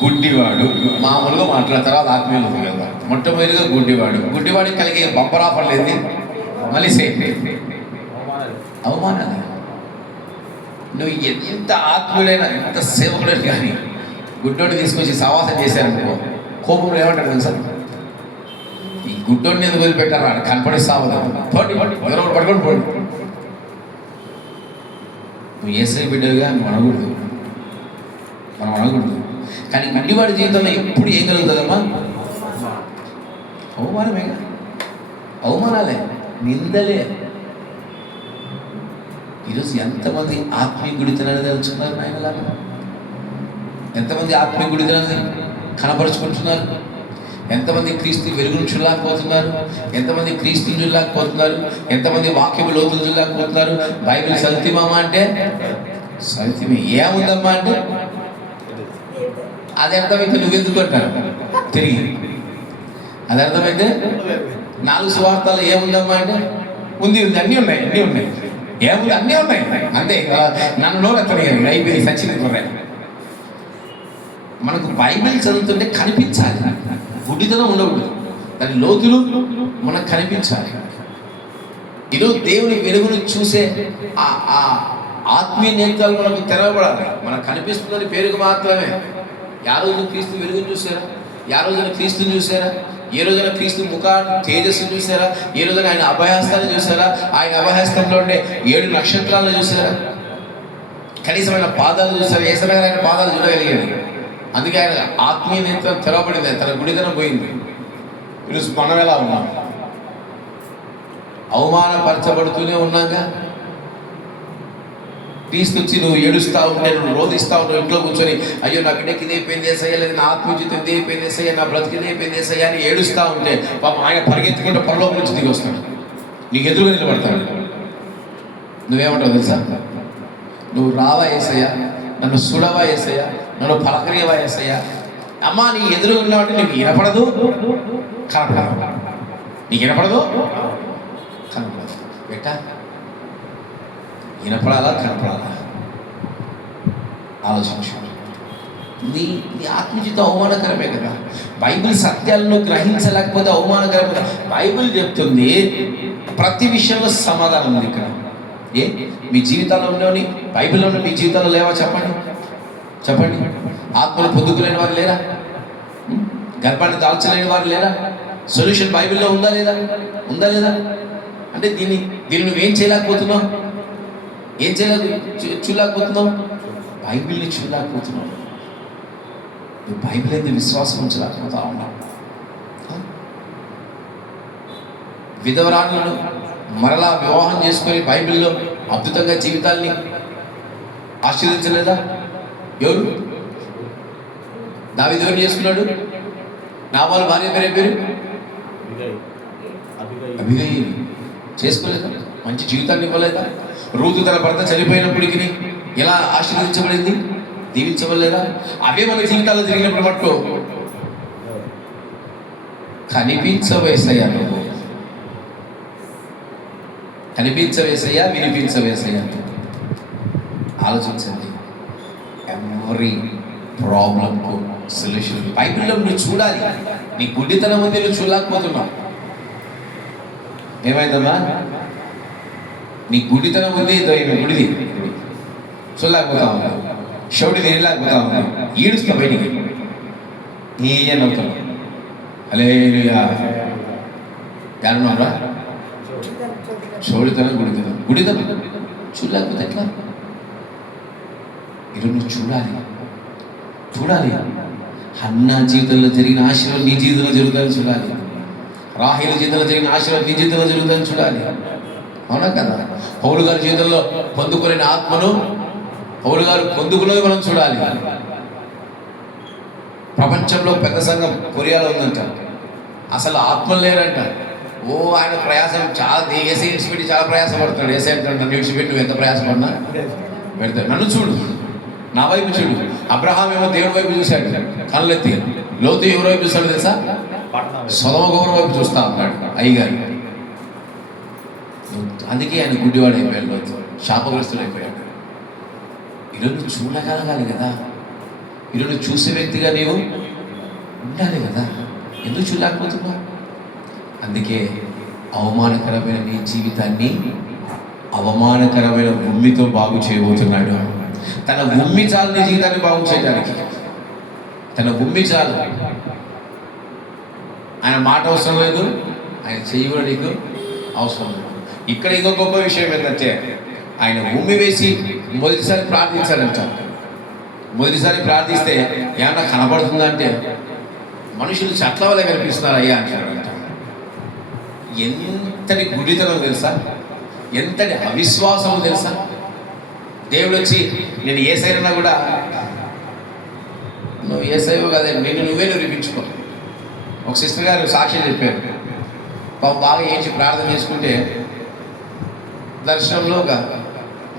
గుడ్డివాడు, మామూలుగా మాట్లాడతారు, అది ఆత్మీయులు కదా. మొట్టమొదటిగా గుడ్డివాడికి కలిగే బంపర్ ఆఫర్లు ఏంది? మళ్ళీ అవమానాలు. నువ్వు ఎంత ఆత్మీయుడైనా, ఎంత సేవకుడైనా కానీ గుడ్డోడిని తీసుకొచ్చి సవాసం చేశారనుకో, కోపంలో ఏమంటాడు తెలుసా? ఈ గుడ్డోడిని ఎందుకు వదిలిపెట్టారు? అని కనపడిస్తావు ఎవరో పడుకోండి పోండి. నువ్వు యేసయ్య బిడ్డగా మనం అనకూడదు. కానీ గుడ్డివాడి జీవితంలో ఎప్పుడు ఏం కలుగుతుందమ్మా? అవమానాలే, నిందలే. ఈరోజు ఎంతమంది ఆత్మీయ గుడితనాన్ని తెలుసుకున్నారు నాయనలాగా? ఎంతమంది ఆత్మీయ గుడితనాన్ని కనపరుచుకుంటున్నారు? ఎంతమంది క్రీస్తు వెలుగును చూడలేకపోతున్నారు? ఎంతమంది క్రీస్తుని చూడలేకపోతున్నారు? ఎంతమంది వాక్యము లోతులు చూడలేకపోతున్నారు? బైబిల్ చదివిమామా అంటే చదివి ఏముందమ్మా అంటే అది అర్థమైతే నువ్వెందుకు అంటారు తిరిగి. అది అర్థమైతే 4 సువార్తలు ఏముందమ్మా అంటే ఉంది, అన్నీ ఉన్నాయి. ఏముంది? అన్నీ ఉన్నాయి. అంతే. నన్ను నోరు అతను అయిపోయింది, సచ్చిపోయి. మనకు బైబిల్ చదువుతుంటే కనిపించాలి, గుడితనం ఉండకూడదు. దాని లోతులు మనకు కనిపించాలి. ఈరోజు దేవుని వెలుగును చూసే ఆ ఆత్మీయ నేత్రాలు మనకు తెరవబడాలి. మనకు కనిపిస్తుందని పేరుకు మాత్రమే. యా రోజున క్రీస్తు వెలుగును చూసారా? యా రోజున క్రీస్తుని చూసారా? ఏ రోజున క్రీస్తు ముఖ తేజస్సును చూసారా? ఏ రోజున ఆయన అభయహస్తాన్ని చూసారా? ఆయన అభయహస్తంలో ఉండే 7 నక్షత్రాలను చూసారా? కనీసం ఆయన పాదాలు చూసారా? ఏ సమయంలో ఆయన పాదాలు చూడగలిగాడు. అందుకే ఆయన ఆత్మీయ నేత్రం తెరవబడింది, తన గుడితనం పోయింది. ఈరోజు మనం ఎలా ఉన్నాం? అవమానపరచబడుతూనే ఉన్నాగా. క్రీస్తు వచ్చి నువ్వు ఏడుస్తూ ఉంటే, నువ్వు రోధిస్తూ ఉంటావు ఇంట్లో కూర్చొని, అయ్యో నా బిడ్డకి ఇదైపోయింది ఏసయ్య, లేదు నా ఆత్మజీవితం ఇదైపోయింది ఏసయ్య, నా బ్రతికి ఇదైపోయింది ఏసయ్య అని ఏడుస్తూ ఉంటే పాపం ఆయన పరిగెత్తుకుంటే పరలోకం నుంచి దిగి వస్తాడు, నీకు ఎదురుగా నిలబడతాడు. నువ్వేమంటావు తెలుసా? నువ్వు రావా ఏసయ్య, నన్ను చూడవా ఏసయ్య, నన్ను పలకరియవా ఏసయ్య. అమ్మా నీ ఎదురు ఉన్నావంటే నీకు వినపడదు, కనపడదు. నీకు వినపడదు, కనపడదు. ఎట్టా వినపడాలా కనపడాలా? ఆలోచించు. నీ నీ ఆత్మజీవితం అవమానకరమే కదా. బైబిల్ సత్యాలను గ్రహించలేకపోతే అవమానకరమే కదా. బైబిల్ చెప్తుంది ప్రతి విషయంలో సమాధానం ఉంది ఇక్కడ. ఏ మీ జీవితాల్లోని బైబిల్లోనే మీ జీవితాల్లో లేవా? చెప్పండి చెప్పండి. ఆత్మలు పొందుకులేని వారు లేరా? గర్భాన్ని దాల్చలేని వారు లేరా? సొల్యూషన్ బైబిల్లో ఉందా లేదా? ఉందా లేదా? అంటే దీన్ని నువ్వేం చేయలేకపోతున్నావు? ఏం చూడలేకపోతున్నావు? బైబిల్ని చూడలేకపోతున్నావు. నువ్వు బైబిల్ అయితే విశ్వాసం ఉంచలేకపోతా ఉన్నావు. విధవరాలను మరలా వివాహం చేసుకొని బైబిల్లో అద్భుతంగా జీవితాల్ని ఆశీర్వదించలేదా? ఎవరు? దావీదు ఎవరు చేసుకున్నాడు? నాబాలు భార్య పేరు అబిగయీలు. చేసుకోలేదా? మంచి జీవితాన్ని ఇవ్వలేదా? రూతు తన భర్త చనిపోయినప్పటికీ ఎలా ఆశీర్వదించబడింది, దీవించబడలేదా? అవే మన జీవితాల్లో జరిగినప్పుడు మట్టుకో కనిపించవేసయ్యా, నువ్వు కనిపించవేసయ్యా, వినిపించవేసయ్యా. ఆలోచించండి. ఎవ్రీ ప్రాబ్లంకు సొల్యూషన్ బైబిల్లో నువ్వు చూడాలి. నీ గుడ్డితనం ఉంది, నువ్వు చూడలేకపోతున్నావు. ఏమైందమ్మా? నీ గుడితనం ఉంది, గుడిది చూడలేకపోతా ఉన్నావు. షౌడి తినలేకపోతా ఉన్నావు. ఈడుస్తా బయటికి నీయనవుతావు. హల్లెలూయా. కారణంరా షౌడితనం, గుడితనం చూడలేకపోతే ఎట్లా? ఈరోజు నువ్వు చూడాలి. హన్నా జీవితంలో జరిగిన ఆశీర్వాదం నీ జీవితంలో జరుగుతుందని చూడాలి. రాహేలు జీవితంలో జరిగిన ఆశీర్వాదం నీ జీవితంలో జరుగుతుందని చూడాలి. అవునా కదా? పౌలు గారి జీవితంలో పొందుకునే ఆత్మను పౌలు గారు పొందుకున్నది మనం చూడాలి. ప్రపంచంలో పెద్ద సంఘం కొరియాలో ఉందంట. అసలు ఆత్మలు లేరంట. ఆయన ప్రయాసం చాలా ఏసై విడిచిపెట్టి చాలా ప్రయాసం పడుతున్నాడు. ఏసై అంటాడు, నన్ను విడిచిపెట్టి నువ్వు ఎంత ప్రయాసపడినా పెడతాడు. నన్ను చూడు, నా వైపు చూడు. అబ్రహాం ఏమో దేవుడి వైపు చూశాడు కళ్ళెత్తి. లోతు ఎవరి వైపు చూస్తాడు తెలుసా? సొదొమ గొమొర్రా వైపు చూస్తా అన్నాడు అయ్యగారు. అందుకే ఆయన గుడ్డివాడు అయిపోయాడు, శాపగ్రస్తుడు అయిపోయాడు. ఈరోజు చూడగలగాలి కదా. ఈరోజు చూసే వ్యక్తిగా నీవు ఉండాలి కదా. ఎందుకు చూడలేకపోతున్నావు? అందుకే అవమానకరమైన నీ జీవితాన్ని అవమానకరమైన ఉమ్మితో బాగు చేయబోతున్నాడు. తన ఉమ్మి చాలు నీ జీవితాన్ని బాగు చేయడానికి. తన ఉమ్మి చాలు. ఆయన మాట అవసరం లేదు, ఆయన చెయ్యి కూడా నీకు అవసరం లేదు. ఇక్కడ ఇంకో గొప్ప విషయం ఏంటంటే ఆయన ఉమ్మి వేసి మొదటిసారి ప్రార్థించాడంట. మొదటిసారి ప్రార్థిస్తే ఏమన్నా కనపడుతుందంటే మనుషులు చెట్ల వల్ల కనిపిస్తున్నారు అయ్యా అంటాడంట. ఎంతటి గుడితనం తెలుసా? ఎంతటి అవిశ్వాసము తెలుసా? దేవుడు వచ్చి నేను ఏసైనా కూడా నువ్వు ఏసైవు కదా, నిన్ను నువ్వే నిరూపించుకో. ఒక సిస్టర్ గారు సాక్ష్యం చెప్పారు. బాగా ఏంచి ప్రార్థన చేసుకుంటే దర్శనంలో ఒక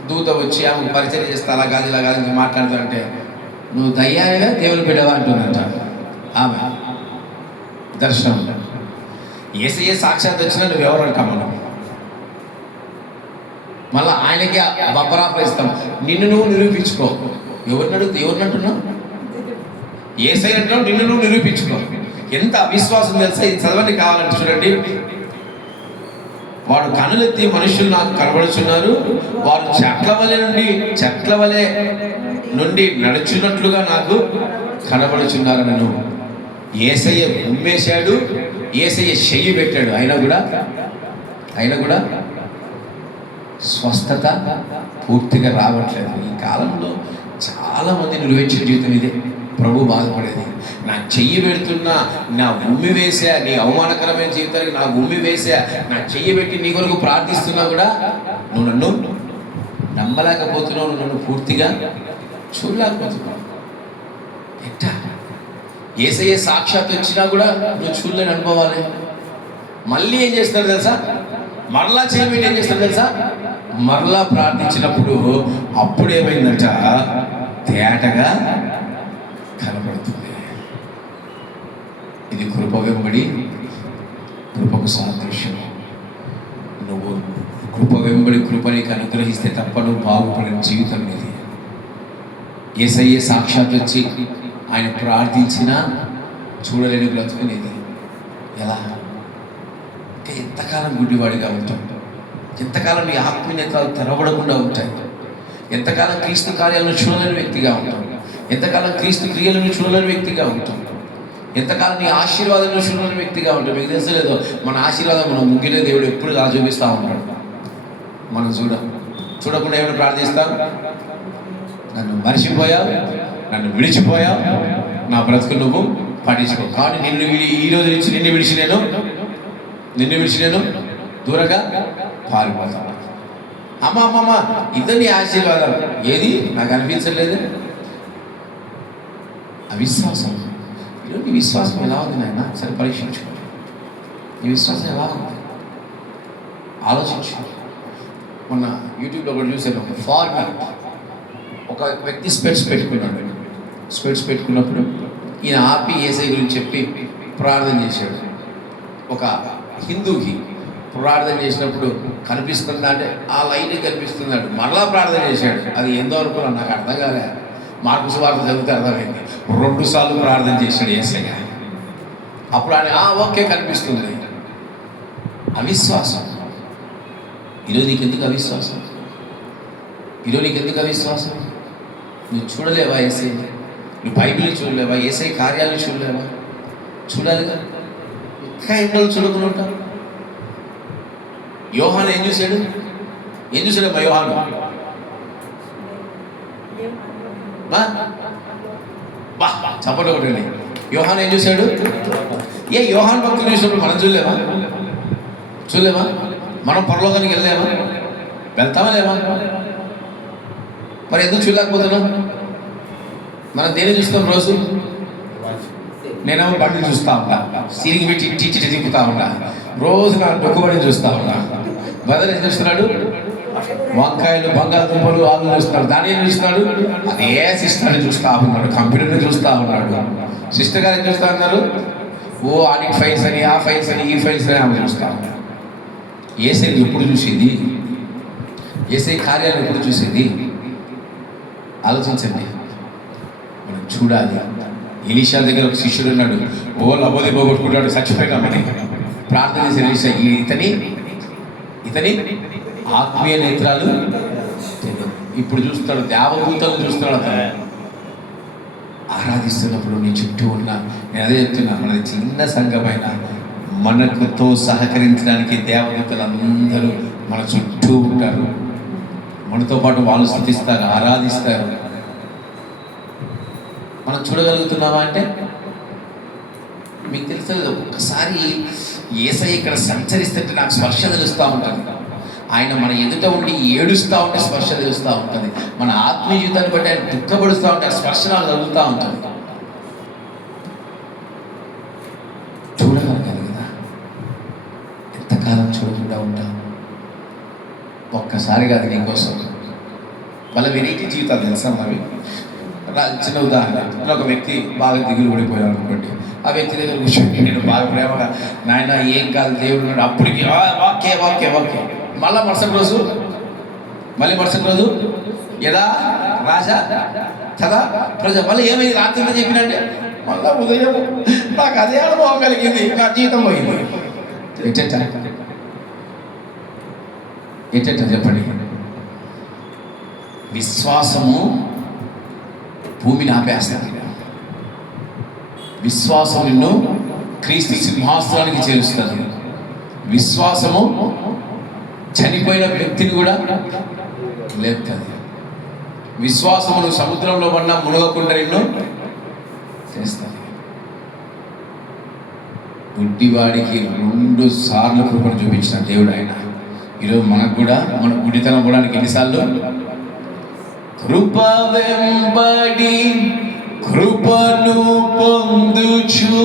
దూత వచ్చి ఆమెకు పరిచయం చేస్తా అలా కాదు ఇలా కాదు మాట్లాడుతుంటే నువ్వు దయ్యానిగా దేవుని బిడ్డవా అంటుందంట ఆమె దర్శనంలో. ఏసయ్య సాక్షాత్ వచ్చినా నువ్వు ఎవరు అంటాం మనం. మళ్ళీ ఆయనకి బబ్బరాప ఇస్తాం. నిన్ను నువ్వు నిరూపించుకో. ఎవరిని అంటున్నావు? ఏసయ్య అంటున్నావు, నిన్ను నువ్వు నిరూపించుకో. ఎంత అవిశ్వాసం తెలుసా? ఇది చదవండి కావాలంటే చూడండి. వాడు కనులెత్తి మనుషులు నాకు కనబడుచున్నారు, వారు చెట్ల వలె నుండి నడుచున్నట్లుగా నాకు కనబడుచున్నారు. నన్ను ఏసయ్య ఉమ్మేశాడు, ఏసయ్య చెయ్యి పెట్టాడు. అయినా కూడా స్వస్థత పూర్తిగా రావట్లేదు. ఈ కాలంలో చాలామంది నిర్వహించిన జీవితం ఇదే. ప్రభు బాధపడేది, నా చెయ్యి పెడుతున్నా, నా ఉమ్మి వేసా, నీ అవమానకరమైన జీవితానికి నా ఉమ్మి వేసా, నా చెయ్యి పెట్టి నీ కొరకు ప్రార్థిస్తున్నా కూడా నువ్వు నన్ను నమ్మలేకపోతున్నావు, నువ్వు నన్ను పూర్తిగా చూడలేకపోతున్నావు. ఎట్టా? ఏసయ్య సాక్షాత్ వచ్చినా కూడా నువ్వు చూడలేని అనుకోవాలి. మళ్ళీ ఏం చేస్తాడు తెలుసా? మరలా చెయ్యి పెట్టి ఏం చేస్తాడు తెలుసా? మరలా ప్రార్థించినప్పుడు అప్పుడు ఏమైందంట? తేటగా కనబడుతుంది. ఇది కృప వెంబడి కృపకు సాదృశ్యం. నువ్వు కృప వెంబడి కృప నీకు అనుగ్రహిస్తే తప్ప నువ్వు బాగుపడిన జీవితం ఇది. యేసయ్యే సాక్షాత్ వచ్చి ఆయన ప్రార్థించినా చూడలేని బ్రతుకునేది. ఎలా అంటే ఎంతకాలం గుడ్డివాడిగా ఉంటావు, ఎంతకాలం నీ ఆత్మీయతలు తెరవడకుండా ఉంటాయి, ఎంతకాలం క్రీస్తు కార్యాలను చూడలేని వ్యక్తిగా ఉంటాం, ఎంతకాలం క్రీస్తు క్రియలను చూడలేని వ్యక్తిగా ఉంటాం, ఎంతకాలం నీ ఆశీర్వాదాలను చూడలేని వ్యక్తిగా ఉంటాం. మీకు తెలుసలేదు, మన ఆశీర్వాదం మనం ముగ్గురే దేవుడు ఎప్పుడు రా చూపిస్తూ ఉంటాడు. మనం చూడకుండా ఏమైనా ప్రార్థిస్తాం, నన్ను మర్చిపోయావు, నన్ను విడిచిపోయావు, నా బ్రతుకు నువ్వు పట్టించుకో. కానీ ఈరోజు నుంచి నిన్ను విడిచి నేను దూరంగా పారిపోతాను. అమ్మమ్మ ఇద్దరిని ఆశీర్వాదం ఏది నాకు అనిపించలేదు. అవిశ్వాసం. ఈరోజు నీ విశ్వాసం ఎలా ఉంది నాయన? సరే పరీక్షించుకో. నీ విశ్వాసం ఎలా ఉంది ఆలోచించు. మొన్న యూట్యూబ్లో ఒకటి చూశాను, ఒక ఫార్మర్, ఒక వ్యక్తి స్పెట్స్ పెట్టుకున్నాడు. స్పెట్స్ పెట్టుకున్నప్పుడు ఈయన ఆపి యేసయ్య గురించి చెప్పి ప్రార్థన చేశాడు. ఒక హిందూకి ప్రార్థన చేసినప్పుడు కనిపిస్తుందా అంటే ఆ లైన్ కనిపిస్తున్నాడు. మరలా ప్రార్థన చేశాడు. అది ఏందో అనుకున్నాను, నాకు అర్థం కాలే. మార్కు సువార్త చదివితే అర్థమైంది. 2 సార్లు ప్రార్థన చేశాడు యేసయ్య. అప్పుడు ఆయన ఓకే కనిపిస్తుంది. అవిశ్వాసం. ఈరోజు నీకు ఎందుకు అవిశ్వాసం? నువ్వు చూడలేవా యేసయ్య? నువ్వు బైబిల్ని చూడలేవా? యేసయ్య కార్యాలను చూడలేవా? చూడాలిగా. ఇంకా ఎన్నో చూడకుండా ఉంటావు. యోహాను ఏం చూశాడు? మా యోహాను చప్పట్లు కొట్టండి. యోహాను ఏం చూశాడు? యోహాను భక్తులు చూసినప్పుడు మనం చూడలేమా? మనం పరలోకానికి వెళ్తామా లేవా? మరి ఎందుకు చూడలేకపోతున్నాం? మనం దేని చూస్తాం రోజు? నేనేమో బండి చూస్తా ఉన్నా, సిరిగి పెట్టి ఇట్టి తిప్పుతా ఉన్నా, రోజు నా డొక్కుబడిని చూస్తా ఉన్నా. బ్రదర్ ఏం చూస్తున్నాడు? వంకాయలు, బంగాళదుంపలు, ఆలు చూస్తున్నాడు. దాన్ని ఏం చూస్తున్నాడు? అదే సిస్టర్ని చూస్తూ ఉన్నాడు, కంప్యూటర్ని చూస్తూ ఉన్నాడు. సిస్టర్ గారు ఏం చూస్తూ ఉన్నారు? ఆడిట్ ఫైల్స్ అని, ఆ ఫైల్స్ అని, ఈ ఫైల్స్ అని ఆమె చూస్తూ ఉన్నారు. యేసయ్యని ఎప్పుడు చూసేది? యేసయ్య కార్యాలను ఎప్పుడు చూసేది? ఆలోచించండి. మనం చూడాలి. ఎలీషా దగ్గర ఒక శిష్యుడు ఉన్నాడు. లబోది పోగొట్టుకుంటాడు, చచ్చిపోయినామని ప్రార్థన చేసి ఎలీషా ఇతని ఆత్మీయ నేత్రాలు ఇప్పుడు చూస్తాడు, దేవదూతలను చూస్తున్నాడు. అతను ఆరాధిస్తున్నప్పుడు నీ చుట్టూ ఉన్న, నేను అదే చెప్తున్నా, మనది చిన్న సంఘమైన మనకుతో సహకరించడానికి దేవదూతలు అందరూ మన చుట్టూ ఉంటారు. మనతో పాటు వాళ్ళు స్తుతిస్తారు, ఆరాధిస్తారు. మనం చూడగలుగుతున్నావా అంటే మీకు తెలుస్తుంది. ఒక్కసారి యేసయ్య ఇక్కడ సంచరిస్తుంటే నాకు స్పర్శ తెలుస్తూ ఉంటుంది. ఆయన మన ఎదుట ఉండి ఏడుస్తూ ఉంటే స్పర్శ తెలుస్తూ ఉంటుంది. మన ఆత్మీయ జీవితాన్ని బట్టి ఆయన దుఃఖపడుతూ ఉంటే ఆ స్పర్శ నాకు తగులుతూ ఉంటుంది. చూడగలగలిగినా ఎంతకాలం చూడకుండా ఉంటాం? ఒక్కసారి కాదు నీకోసం. వాళ్ళ వెరైటీ జీవితాలు తెలుసా అవి. చిన్న ఉదాహరణ, ఒక వ్యక్తి బాగా దిగులు పడిపోయాడు అనుకోండి. ఆ వ్యక్తి దగ్గర కూర్చొని నేను బాగా ప్రేమగా, నాయన ఏం కాదు దేవుడు ఉన్నాడు, అప్పటికి ఓకే. మళ్ళీ మరుసటి రోజు యదా రాజా కదా ప్రజ, మళ్ళీ ఏమైంది రాత్రి చెప్పినంటే మళ్ళీ ఉదయం నాకు అదే అనుభవం కలిగింది, నా జీవితం పోయింది. ఏంటంటే చెప్పండి. విశ్వాసము భూమిని ఆపేస్తుంది. విశ్వాసం నిన్ను క్రీస్తు సింహాసనానికి చేరుస్తుంది. విశ్వాసము చనిపోయిన వ్యక్తిని కూడా లేపుతుంది. విశ్వాసమును సముద్రంలో పడినా మునగకుండా నిన్ను చేస్తుంది. గుడ్డివాడికి 2 సార్లు కృపను చూపించిన దేవుడు ఆయన. ఈరోజు మనకు కూడా, మన గుడితనం పోవడానికి ఎన్నిసార్లు? కృప వెంబడి కృపను పొందుచు,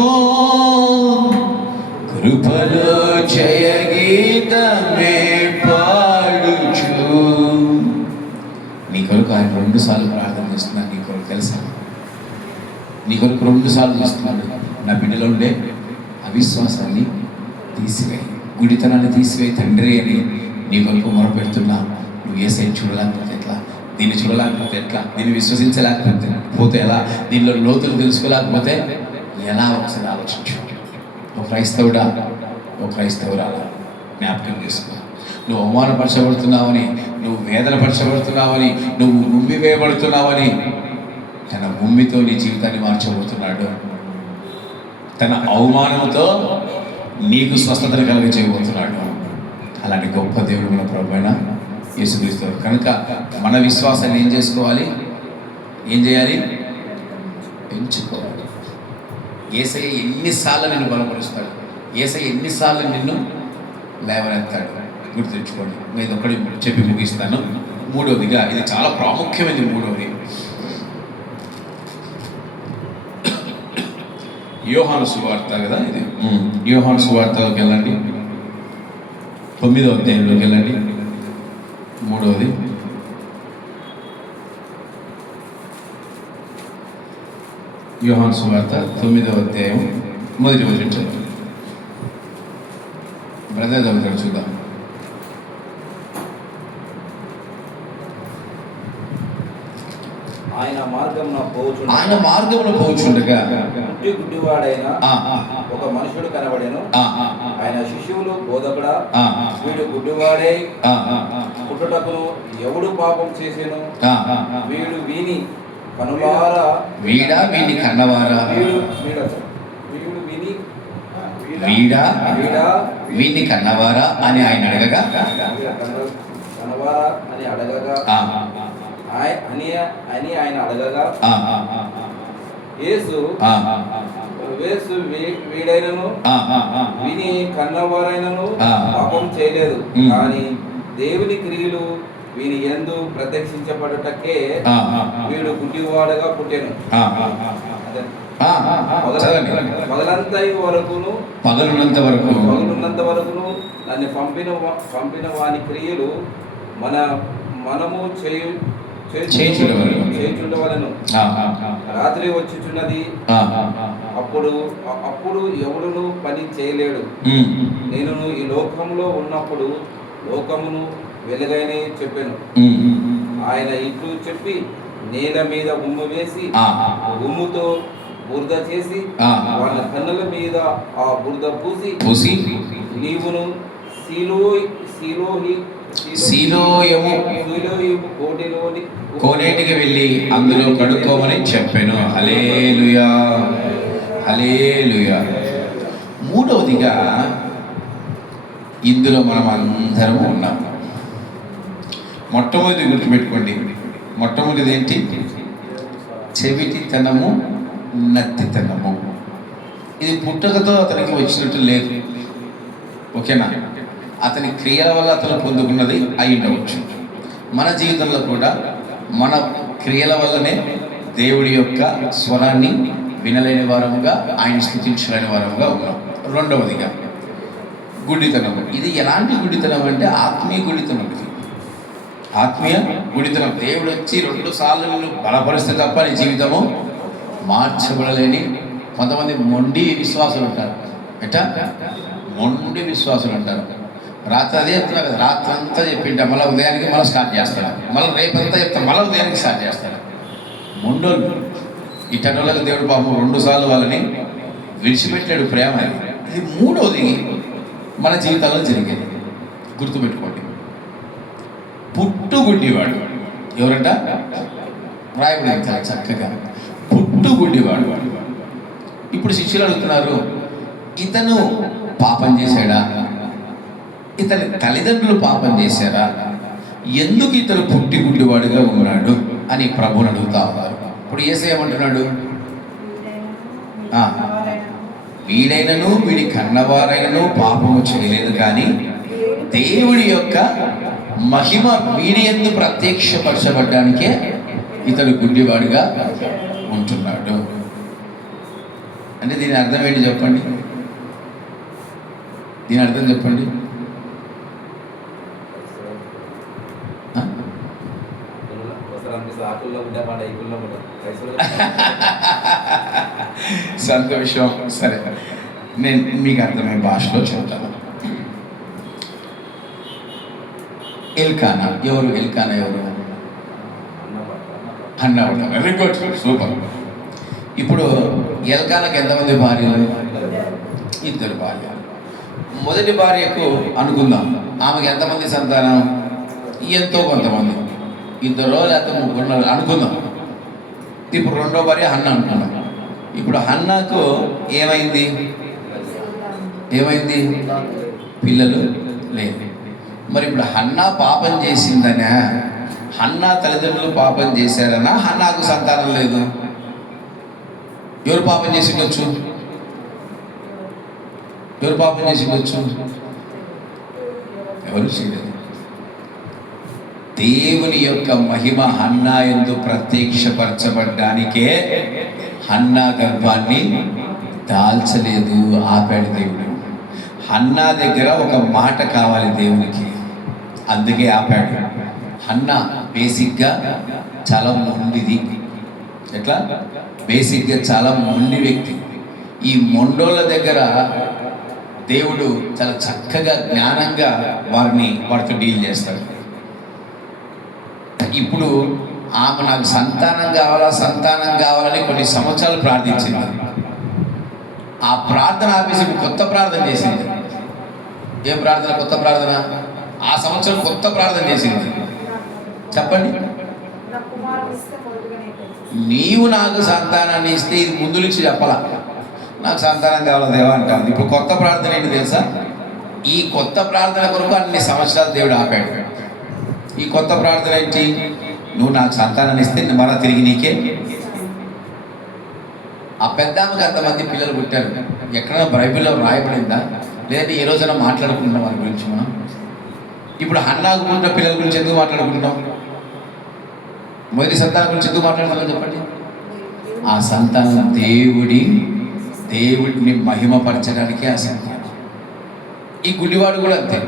కృపలో జయ గీతమే పాడుచు. నీ కొరకు ఆయన 2 సార్లు ప్రార్థన చేస్తున్నాడు. నీ కొరకు తెలుసా? నీ కొరకు 2 సార్లు చేస్తున్నాడు. నా బిడ్డలో ఉండే అవిశ్వాసాన్ని తీసివేయి, గుడితనాన్ని తీసివేయి తండ్రి అని నీ కొరకు మొరపెడుతున్నా. నువ్వు యేసయ్య చూడలేకపోతే ఎట్లా, దీన్ని చూడలేకపోతే ఎట్లా, దీన్ని విశ్వసించలేకపోతే ఎలా, దీనిలో లోతులు తెలుసుకోలేకపోతే ఎలా, ఒకసారి ఆలోచించు. ఒక క్రైస్తవుడా, ఒక క్రైస్తవురాలా జ్ఞాపకం చేసుకో. నువ్వు అవమానపరచబడుతున్నావని, నువ్వు వేదనపరచబడుతున్నావని, నువ్వు ఉమ్మి వేయబడుతున్నావని తన ఉమ్మితో నీ జీవితాన్ని మార్చబోతున్నాడు. తన అవమానంతో నీకు స్వస్థతను కలిగి చేయబోతున్నాడు. అలాంటి గొప్ప దేవుడు మన ప్రభువైన యేసుక్రీస్తు. కనుక మన విశ్వాసాన్ని ఏం చేసుకోవాలి, ఏం చేయాలి? పెంచుకోవాలి. యేసయ్య ఎన్నిసార్లు నిన్ను బలపరుస్తాడు, యేసయ్య ఎన్నిసార్లు నిన్ను లేవనెత్తాడు గుర్తుంచుకోండి. నేను ఒకటి చెప్పి ముగిస్తాను. మూడవదిగా, ఇది చాలా ప్రాముఖ్యమైనది. మూడవది యోహాను సువార్త కదా ఇది. యోహాను సువార్తలోకి వెళ్ళండి, 9వ అధ్యాయంలోకి వెళ్ళండి. మూడవది యోహాను సువార్త 9వ అధ్యాయం మొదటి వచనం చదువు. బ్రదర్ చదువుతాడు, చూద్దాం. ఆయన మార్గమున పోచుండగా గుడ్డివాడైన ఒక మనుషుడు కనబడెను. ఆయన శిష్యువులు, బోధకుడా, వీడు గుడ్డివాడై పుట్టుటకును ఎవడు పాపం చేసెను? వీడు వీని కనులారా వీని కన్నవారా వీడిని కన్నవారా అని ఆయన అడగగా ఆయన అడగగా యేసు వీడైనను విని కన్నవారైనను పాపం చేయలేదు, కానీ దేవుని క్రియలు వీని యందు ప్రత్యక్షించబడుటకే వీడు గుడ్డివాడగా పుట్టెను. పగలున్నంత వరకును నన్ను పంపిన వాని క్రియలు మనము చేయుచుండవలెను. రాత్రి వచ్చుచున్నది, అప్పుడు ఎవడును పని చేయలేడు. నేను ఈ లోకంలో ఉన్నప్పుడు లోకమును వెలుగైన చెప్పాను. ఆయన ఇట్లు చెప్పి నేల మీద ఉమ్ము వేసి ఉమ్ముతో బురద చేసి వాళ్ళ కన్నుల మీద ఆ బురద పూసి నీవును కోనేటికి వెళ్ళి అందులో కడుక్కోమని చెప్పాను. హల్లెలూయా, హల్లెలూయా. మూడవదిగా, ఇందులో మనం అందరం ఉన్నాం. మొట్టమొదటి గుర్తుపెట్టుకోండి, మొట్టమొదటిది ఏంటి? చెవిటితనము, నత్తితనము. ఇది పుట్టుకతో అతనికి వచ్చినట్టు లేదు, ఓకేనా? అతని క్రియల వల్ల అతను పొందుకున్నది అయి ఉండవచ్చు. మన జీవితంలో కూడా మన క్రియల వల్లనే దేవుడి యొక్క స్వరాన్ని వినలేని వారముగా, ఆయన స్తుతించలేని వారముగా ఉన్నాం. రెండవదిగా గుడితనము. ఇది ఎలాంటి గుడితనం అంటే ఆత్మీయ గుడితనం. ఇది ఆత్మీయ గుడితనం. దేవుడు వచ్చి 2 సార్లు నిన్ను బలపరిస్తే తప్ప నీ జీవితము మార్చబడలేని కొంతమంది మొండి విశ్వాసులు ఉంటారు. ఎట్టా? మొండి విశ్వాసులు అంటారు. రాత్రి అదే చెప్తున్నారు కదా, రాత్రి అంతా చెప్పింటా మళ్ళీ ఉదయానికి మళ్ళీ స్టార్ట్ చేస్తాడు, మళ్ళీ రేపంతా చెప్తా మళ్ళీ ఉదయానికి స్టార్ట్ చేస్తాడు. మొండోళ్ళు. ఇటనోళ్ళకి దేవుడు పాపం 2 సార్లు వాళ్ళని విడిచిపెట్టాడు. ప్రేమ ఇది. మూడవది మన జీవితాల్లో జరిగేది గుర్తుపెట్టుకోండి. పుట్టుగుడ్డివాడు. ఎవరంట? రాయబడి చక్కగా పుట్టుగుడ్డివాడు. ఇప్పుడు శిష్యులు అడుగుతున్నారు, ఇతను పాపం చేశాడా, ఇతని తల్లిదండ్రులు పాపం చేశారా, ఎందుకు ఇతను పుట్టి గుడ్డివాడుగా ఉన్నాడు అని ప్రభువుని అడుగుతా ఉన్నారు. ఇప్పుడు యేసయ్య ఏమంటున్నాడు? వీడైనను వీడి కన్నవారైనను పాపము చేయలేదు, కానీ దేవుడి యొక్క మహిమ వీడి యందు ప్రత్యక్షపరచబడ్డానికే ఇతడు గుడ్డివాడుగా ఉంటున్నాడు. అంటే దీని అర్థం ఏంటి చెప్పండి? దీని అర్థం చెప్పండి. సంతోషం. సరే, నేను మీకు అర్థమయ్యే భాషలో చెప్తాను. ఎల్కానా ఎవరు? ఎల్కానా ఎవరు? అన్న. Very good, super. ఇప్పుడు ఎల్కానాకి ఎంతమంది భార్యలు? 2 భార్యలు. మొదటి భార్యకు అనుకుందాం, ఆమెకు ఎంతమంది సంతానం? ఎంతో కొంతమంది, 2 లేకపోతే 3 అనుకుందాం. ఇప్పుడు రెండో భార్య హన్న అనుకున్నాం. ఇప్పుడు హన్నాకు ఏమైంది? పిల్లలు లేదు. మరి ఇప్పుడు హన్నా పాపం చేసిందనా? హన్నా తల్లిదండ్రులు పాపం చేశారనా? హన్నాకు సంతానం లేదు? ఎవరు పాపం చేసి ఉండొచ్చు? ఎవరు చేయలేదు. దేవుని యొక్క మహిమ హన్నా యందు ప్రత్యక్షపరచబడ్డానికే హన్నా గర్భాన్ని దాల్చలేదు, ఆపాడు దేవుడు. హన్నా దగ్గర ఒక మాట కావాలి దేవునికి, అందుకే ఆపాడు. హన్నా బేసిక్గా చాలా మొండిది. ఎట్లా? బేసిక్గా చాలా మొండి వ్యక్తి. ఈ మొండోళ్ళ దగ్గర దేవుడు చాలా చక్కగా జ్ఞానంగా వారితో డీల్ చేస్తాడు. ఇప్పుడు ఆమె నాకు సంతానం కావాలని కొన్ని సంవత్సరాలు ప్రార్థించింది. ఆ ప్రార్థన ఆపేసి కొత్త ప్రార్థన చేసింది. ఏం ప్రార్థన? కొత్త ప్రార్థన. ఆ సంవత్సరం కొత్త ప్రార్థన చేసింది. చెప్పండి. నీవు నాకు సంతానాన్ని ఇస్తే, ఇది ముందు నుంచి చెప్పాలా, నాకు సంతానం కావాలి దేవా అంటాను. ఇప్పుడు కొత్త ప్రార్థన ఏంటి తెలుసా? ఈ కొత్త ప్రార్థన కొరకు అన్ని సంవత్సరాలు దేవుడు ఆపాడు. ఈ కొత్త ప్రార్థన ఏంటి? నువ్వు నాకు సంతానాన్ని ఇస్తే మరలా తిరిగి నీకే. ఆ పెద్దామకి అంతమంది పిల్లలు పుట్టారు. ఎక్కడైనా బైబిల్లో రాయబడిందా? లేదంటే ఏ రోజైనా మాట్లాడుకుంటున్నాం వారి గురించి మనం? ఇప్పుడు హన్నాకు పుట్టిన పిల్లల గురించి ఎందుకు మాట్లాడుకుంటున్నాం? మొదటి సంతానం గురించి ఎందుకు మాట్లాడుతున్నాం చెప్పండి? ఆ సంతానం దేవుడిని మహిమపరచడానికే ఆ సంతానం. ఈ గుడ్డివాడు కూడా అంతే.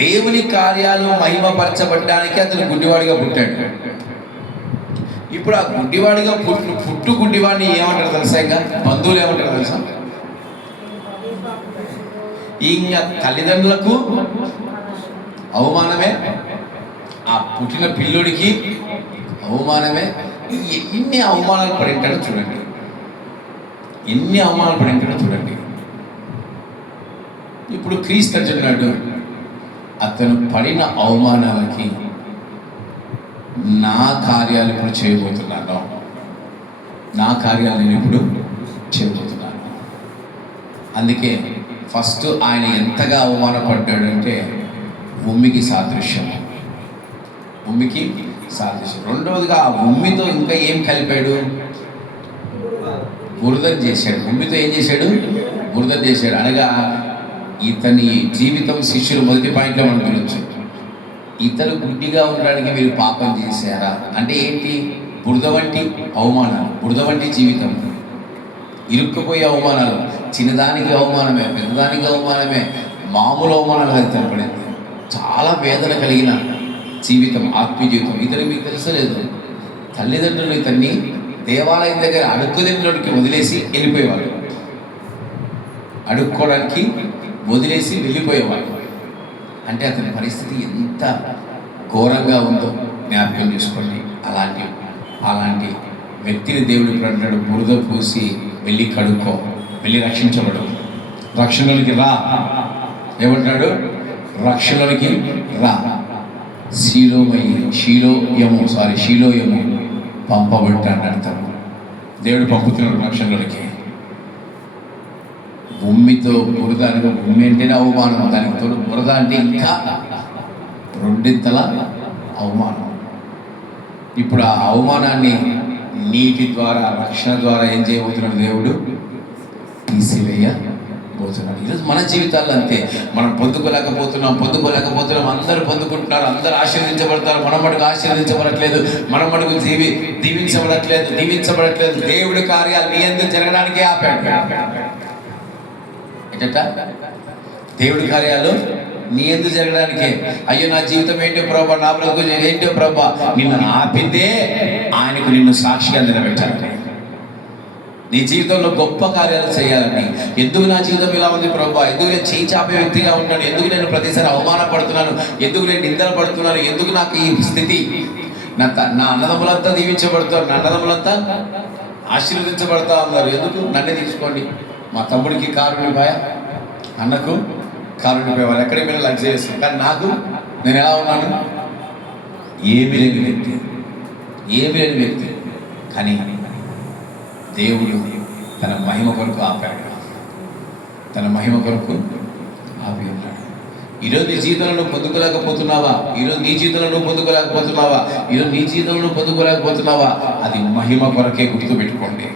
దేవుని కార్యాలు మహిమపరచబడ్డానికి అతను గుడ్డివాడిగా పుట్టాడు. ఇప్పుడు ఆ గుడ్డివాడిగా పుట్టు గుడ్డివాడిని ఏమంటారు తెలుసా? ఇంకా బంధువులు ఏమంటారు తెలుసా? ఇంకా తల్లిదండ్రులకు అవమానమే, ఆ పుట్టిన పిల్లుడికి అవమానమే. ఎన్ని అవమానాలు పడి ఉంటాడో చూడండి, ఇప్పుడు క్రీస్తు అంటున్నాడు, అతను పడిన అవమానాలకి నా కార్యాలు ఇప్పుడు చేయబోతున్నాను. అందుకే ఫస్ట్ ఆయన ఎంతగా అవమానపడ్డాడంటే భూమికి సాదృశ్యం. రెండవదిగా ఆ భూమితో ఇంకా ఏం కలిపాడు? బురదను చేశాడు. భూమితో ఏం చేశాడు? బురదను చేశాడు. అనగా ఇతని జీవితం శిష్యులు మొదటి పాయింట్లో మనం గురించి, ఇతను గుడ్డిగా ఉండడానికి మీరు పాపం చేశారా అంటే ఏంటి? బురద వంటి అవమానాలు, బురద వంటి జీవితం, ఇరుక్కుపోయే అవమానాలు, చిన్నదానికి అవమానమే, పెద్దదానికి అవమానమే, మామూలు అవమానాలు అది తెలపడింది. చాలా వేదన కలిగిన జీవితం, ఆత్మీయ జీవితం. ఇతను మీకు తెలుసలేదు, తల్లిదండ్రులు ఇతన్ని దేవాలయం దగ్గర అడుక్కుదింట్లోకి వదిలేసి వెళ్ళిపోయేవాళ్ళు. అడుక్కోవడానికి వదిలేసి వెళ్ళిపోయేవాళ్ళు. అంటే అతని పరిస్థితి ఎంత ఘోరంగా ఉందో జ్ఞాపకం చేసుకోండి. అలాంటి వ్యక్తిని దేవుడు ఇప్పుడు అంటాడు, బురద పూసి వెళ్ళి కడుక్కో, వెళ్ళి రక్షించబడు, రక్షణలోకి రా. ఏమంటాడు? రక్షణలోకి రా. శీలోయము పంపబడ్డాడు అంటారు. దేవుడు పంపుతున్నాడు రక్షణలోకి. భూమితో బురద అనగా భూమి అంటేనే అవమానం, దానికి తోడు బురద అంటే ఇంకా రెండింతల అవమానం. ఇప్పుడు ఆ అవమానాన్ని నీటి ద్వారా, రక్షణ ద్వారా ఏం చేయబోతున్నాడు? దేవుడు తీసివేయబోతున్నాడు. ఈరోజు మన జీవితాల్లో అంతే. మనం పొందుకోలేకపోతున్నాం. అందరూ పొందుకుంటున్నారు, అందరూ ఆశీర్వదించబడతారు. మనం మటుకు ఆశీర్వదించబడట్లేదు, మనం మటుకు దీవించబడట్లేదు. దేవుడి కార్యాలు నీ యందు జరగడానికే ఆపాడు. దేవుడి కార్యాలు నీ యందు జరగడానికే. అయ్యో నా జీవితం ఏంటో ప్రభా, నా బ్రతుకు ఏంటో ప్రభా, నిన్ను ఆపిందే ఆయనకు నిన్ను సాక్షిగా నిలబెట్టాలి. నీ జీవితంలో గొప్ప కార్యాలు చేయాలని. ఎందుకు నా జీవితం ఇలా ఉంది ప్రభువా, ఎందుకు నేను చేయి చాపే వ్యక్తిగా ఉంటాను, ఎందుకు నేను ప్రతిసారి అవమానపడుతున్నాను, ఎందుకు నేను నిందలు పడుతున్నాను, ఎందుకు నాకు ఈ స్థితి. నా అన్నదమ్ములంతా దీవించబడతారు, నా అన్నదమ్ములంతా ఆశీర్వదించబడతా ఉన్నారు, ఎందుకు నన్నే తీసుకోండి. మా తమ్ముడికి కారుణ్యపాయ, అన్నకు కారుణ్యపాయ, వాళ్ళు ఎక్కడికి వెళ్ళి లగ్జరీస్. కానీ నాకు నేను ఎలా ఉన్నాను, ఏమీ లేని వ్యక్తి, ఏమీ లేని వ్యక్తి. కానీ దేవుడు తన మహిమ కొరకు ఆపాడు, తన మహిమ కొరకు ఆపి ఉన్నాడు. ఈరోజు నీ జీవితంలో నువ్వు పొందుకోలేకపోతున్నావా, ఈరోజు నీ జీవితంలో నువ్వు పొందుకోలేకపోతున్నావా, ఈరోజు నీ జీవితంలో నువ్వు పొందుకోలేకపోతున్నావా, అది మహిమ కొరకే గుర్తుపెట్టుకోండి.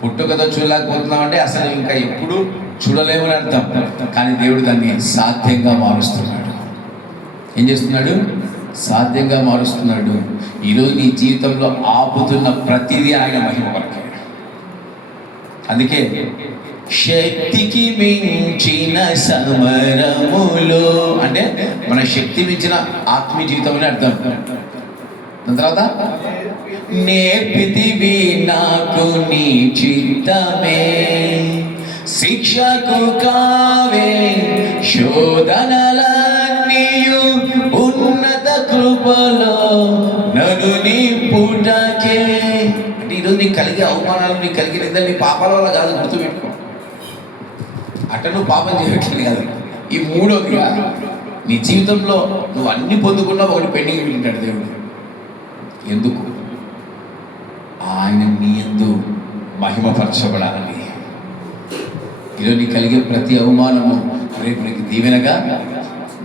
పుట్టుకతో చూడలేకపోతున్నావు అంటే అసలు ఇంకా ఎప్పుడు చూడలేమని అర్థం. కానీ దేవుడు దాన్ని సాధ్యంగా మారుస్తున్నాడు. ఏం చేస్తున్నాడు? సాధ్యంగా మారుస్తున్నాడు. ఈరోజు నీ జీవితంలో ఆపుతున్న ప్రతిదీ ఆయన మహిమ కొరకే. అందుకే శక్తికి మించిన సమరములో అంటే మన శక్తి మించిన ఆత్మీయ జీవితం అని అర్థం. దాని తర్వాత నేర్పితివి నాకు నీ చిత్తమే, శిక్షకు కావే శోధనలన్నీయు ఉన్నత కృపలో నన్ను నింపుటకే. అంటే ఈరోజు నీకు కలిగే అవమానాలు, నీకు కలిగే నిందలు నీ పాపాల వల్ల కాదు, గుర్తుపెట్టుకో. అట్ట నువ్వు పాపం చేయట్లేదు కాదు. ఈ మూడోదిగా నీ జీవితంలో నువ్వు అన్ని పొందుకున్నా ఒకటి పెండింగ్ పెట్టాడు దేవుడు. ఎందుకు? ఆయన నీ యందు మహిమపరచబడాలని. ఈరోజు నీకు కలిగే ప్రతి అవమానము రేపు నీకు దీవెనగా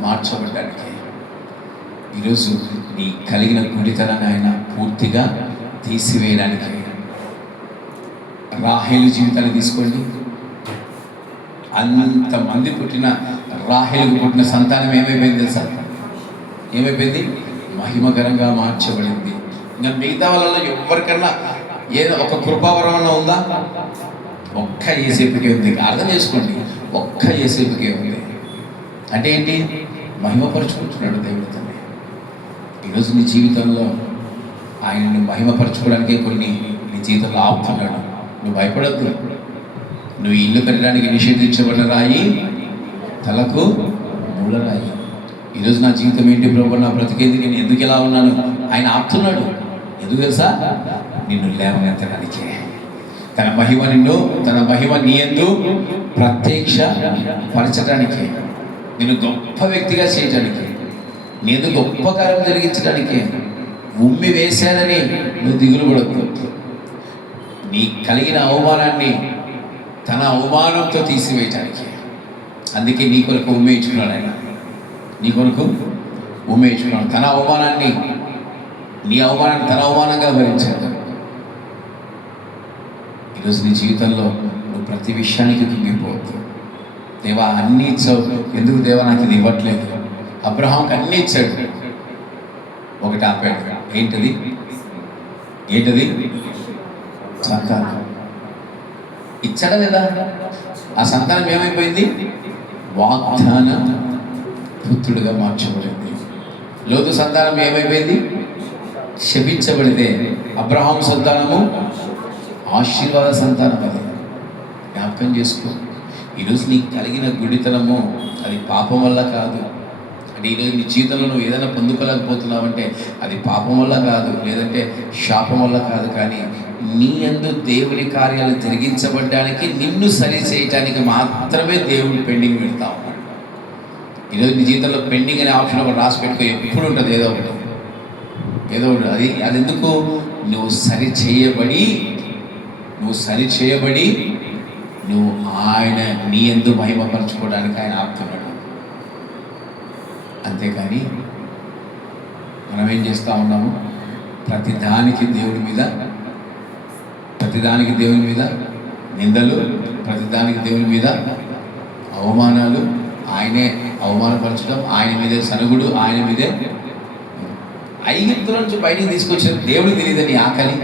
మార్చబడ్డానికి. ఈరోజు నీ కలిగిన గుడితనాన్ని ఆయన పూర్తిగా తీసివేయడానికి. రాహేలు జీవితాన్ని తీసుకోండి. అంతమంది పుట్టిన రాహేలుకు పుట్టిన సంతానం ఏమైపోయింది తెలుసా? ఏమైపోయింది? మహిమకరంగా మార్చబడింది. ఇంకా మిగతా వాళ్ళలో ఎవరికన్నా ఏదో ఒక కృపావరం అన్న ఉందా? ఒక్క యేసేపుకే ఉంది. అర్థం చేసుకోండి, ఒక్క యేసేపుకే ఉంది. అంటే ఏంటి? మహిమపరుచుకుంటున్నాడు దేవుడు తల్లి. ఈరోజు నీ జీవితంలో ఆయనను మహిమపరచుకోవడానికే కొన్ని నీ జీవితంలో ఆపుతున్నాడు. నువ్వు భయపడద్దు. నువ్వు ఇల్లు కట్టడానికి నిషేధించబడిన రాయి తలకు మూలరాయి. ఈరోజు నా జీవితం ఏంటి ప్రభు, నా బ్రతికేంది, నేను ఎందుకు ఇలా ఉన్నాను? ఆయన ఆపుతున్నాడు. ఎందుకు తెలుసా? నిన్ను లేవనెత్తడానికే. తన మహిమ నీ యందు ప్రత్యక్ష పరచడానికి, నిన్ను గొప్ప వ్యక్తిగా చేయడానికి, నీ యందు గొప్ప కార్యం జరిగించడానికి. ఉమ్మి వేశానని నువ్వు దిగులు పడద్దు. నీ కలిగిన అవమానాన్ని తన అవమానంతో తీసివేయటానికి. అందుకే నీ కొరకు ఉమ్మేయించుకున్నాడు ఆయన. నీ కొరకు ఉమ్మేయించుకున్నాడు. తన అవమానాన్ని, నీ అవమానాన్ని తన అవమానంగా భరించాడు. ఈరోజు నీ జీవితంలో నువ్వు ప్రతి విషయానికి కుంగిపోవద్దు. దేవా అన్నీ ఇచ్చావు, ఎందుకు దేవా నాకు ఇది ఇవ్వట్లేదు? అబ్రహాంకి అన్నీ ఇచ్చాడు, ఒకటి ఆపాడు. ఏంటది? సంతానం ఇచ్చాడా లేదా? ఆ సంతానం ఏమైపోయింది? వాగ్దాన పుత్రుడిగా మార్చబడింది. లోతు సంతానం ఏమైపోయింది? శపించబడితే అబ్రహాం సంతానము ఆశీర్వాద సంతానం. అది జ్ఞాపకం చేసుకో. ఈరోజు నీకు కలిగిన గుడితనము అది పాపం వల్ల కాదు. అంటే ఈరోజు నీ జీవితంలో నువ్వు ఏదైనా పొందుకోలేకపోతున్నావంటే అది పాపం వల్ల కాదు, లేదంటే శాపం వల్ల కాదు. కానీ నీ యందు దేవుని కార్యాలు జరిగించబడ్డానికి, నిన్ను సరి చేయటానికి మాత్రమే దేవుడు పెండింగ్ పెడతా ఉన్నాడు. ఈరోజు నీ జీవితంలో పెండింగ్ అనే ఆప్షన్ ఒకటి రాసి పెట్టుకో. ఎప్పుడు ఉంటుంది ఏదో ఒకటి. అది ఎందుకు? నువ్వు సరి చేయబడి నువ్వు ఆయన నీ యందు మహిమపరచుకోవడానికి ఆయన ఆపుతున్నాడు. అంతేకాని మనం ఏం చేస్తూ ఉన్నాము? ప్రతిదానికి దేవుని మీద నిందలు, ప్రతిదానికి దేవుని మీద అవమానాలు, ఆయనే అవమానపరచడం, ఆయన మీదే సనుగుడు, ఆయన మీదే. ఐగుప్తుల నుంచి బయటికి తీసుకొచ్చిన దేవుడికి తెలియదా నీ ఆకలి?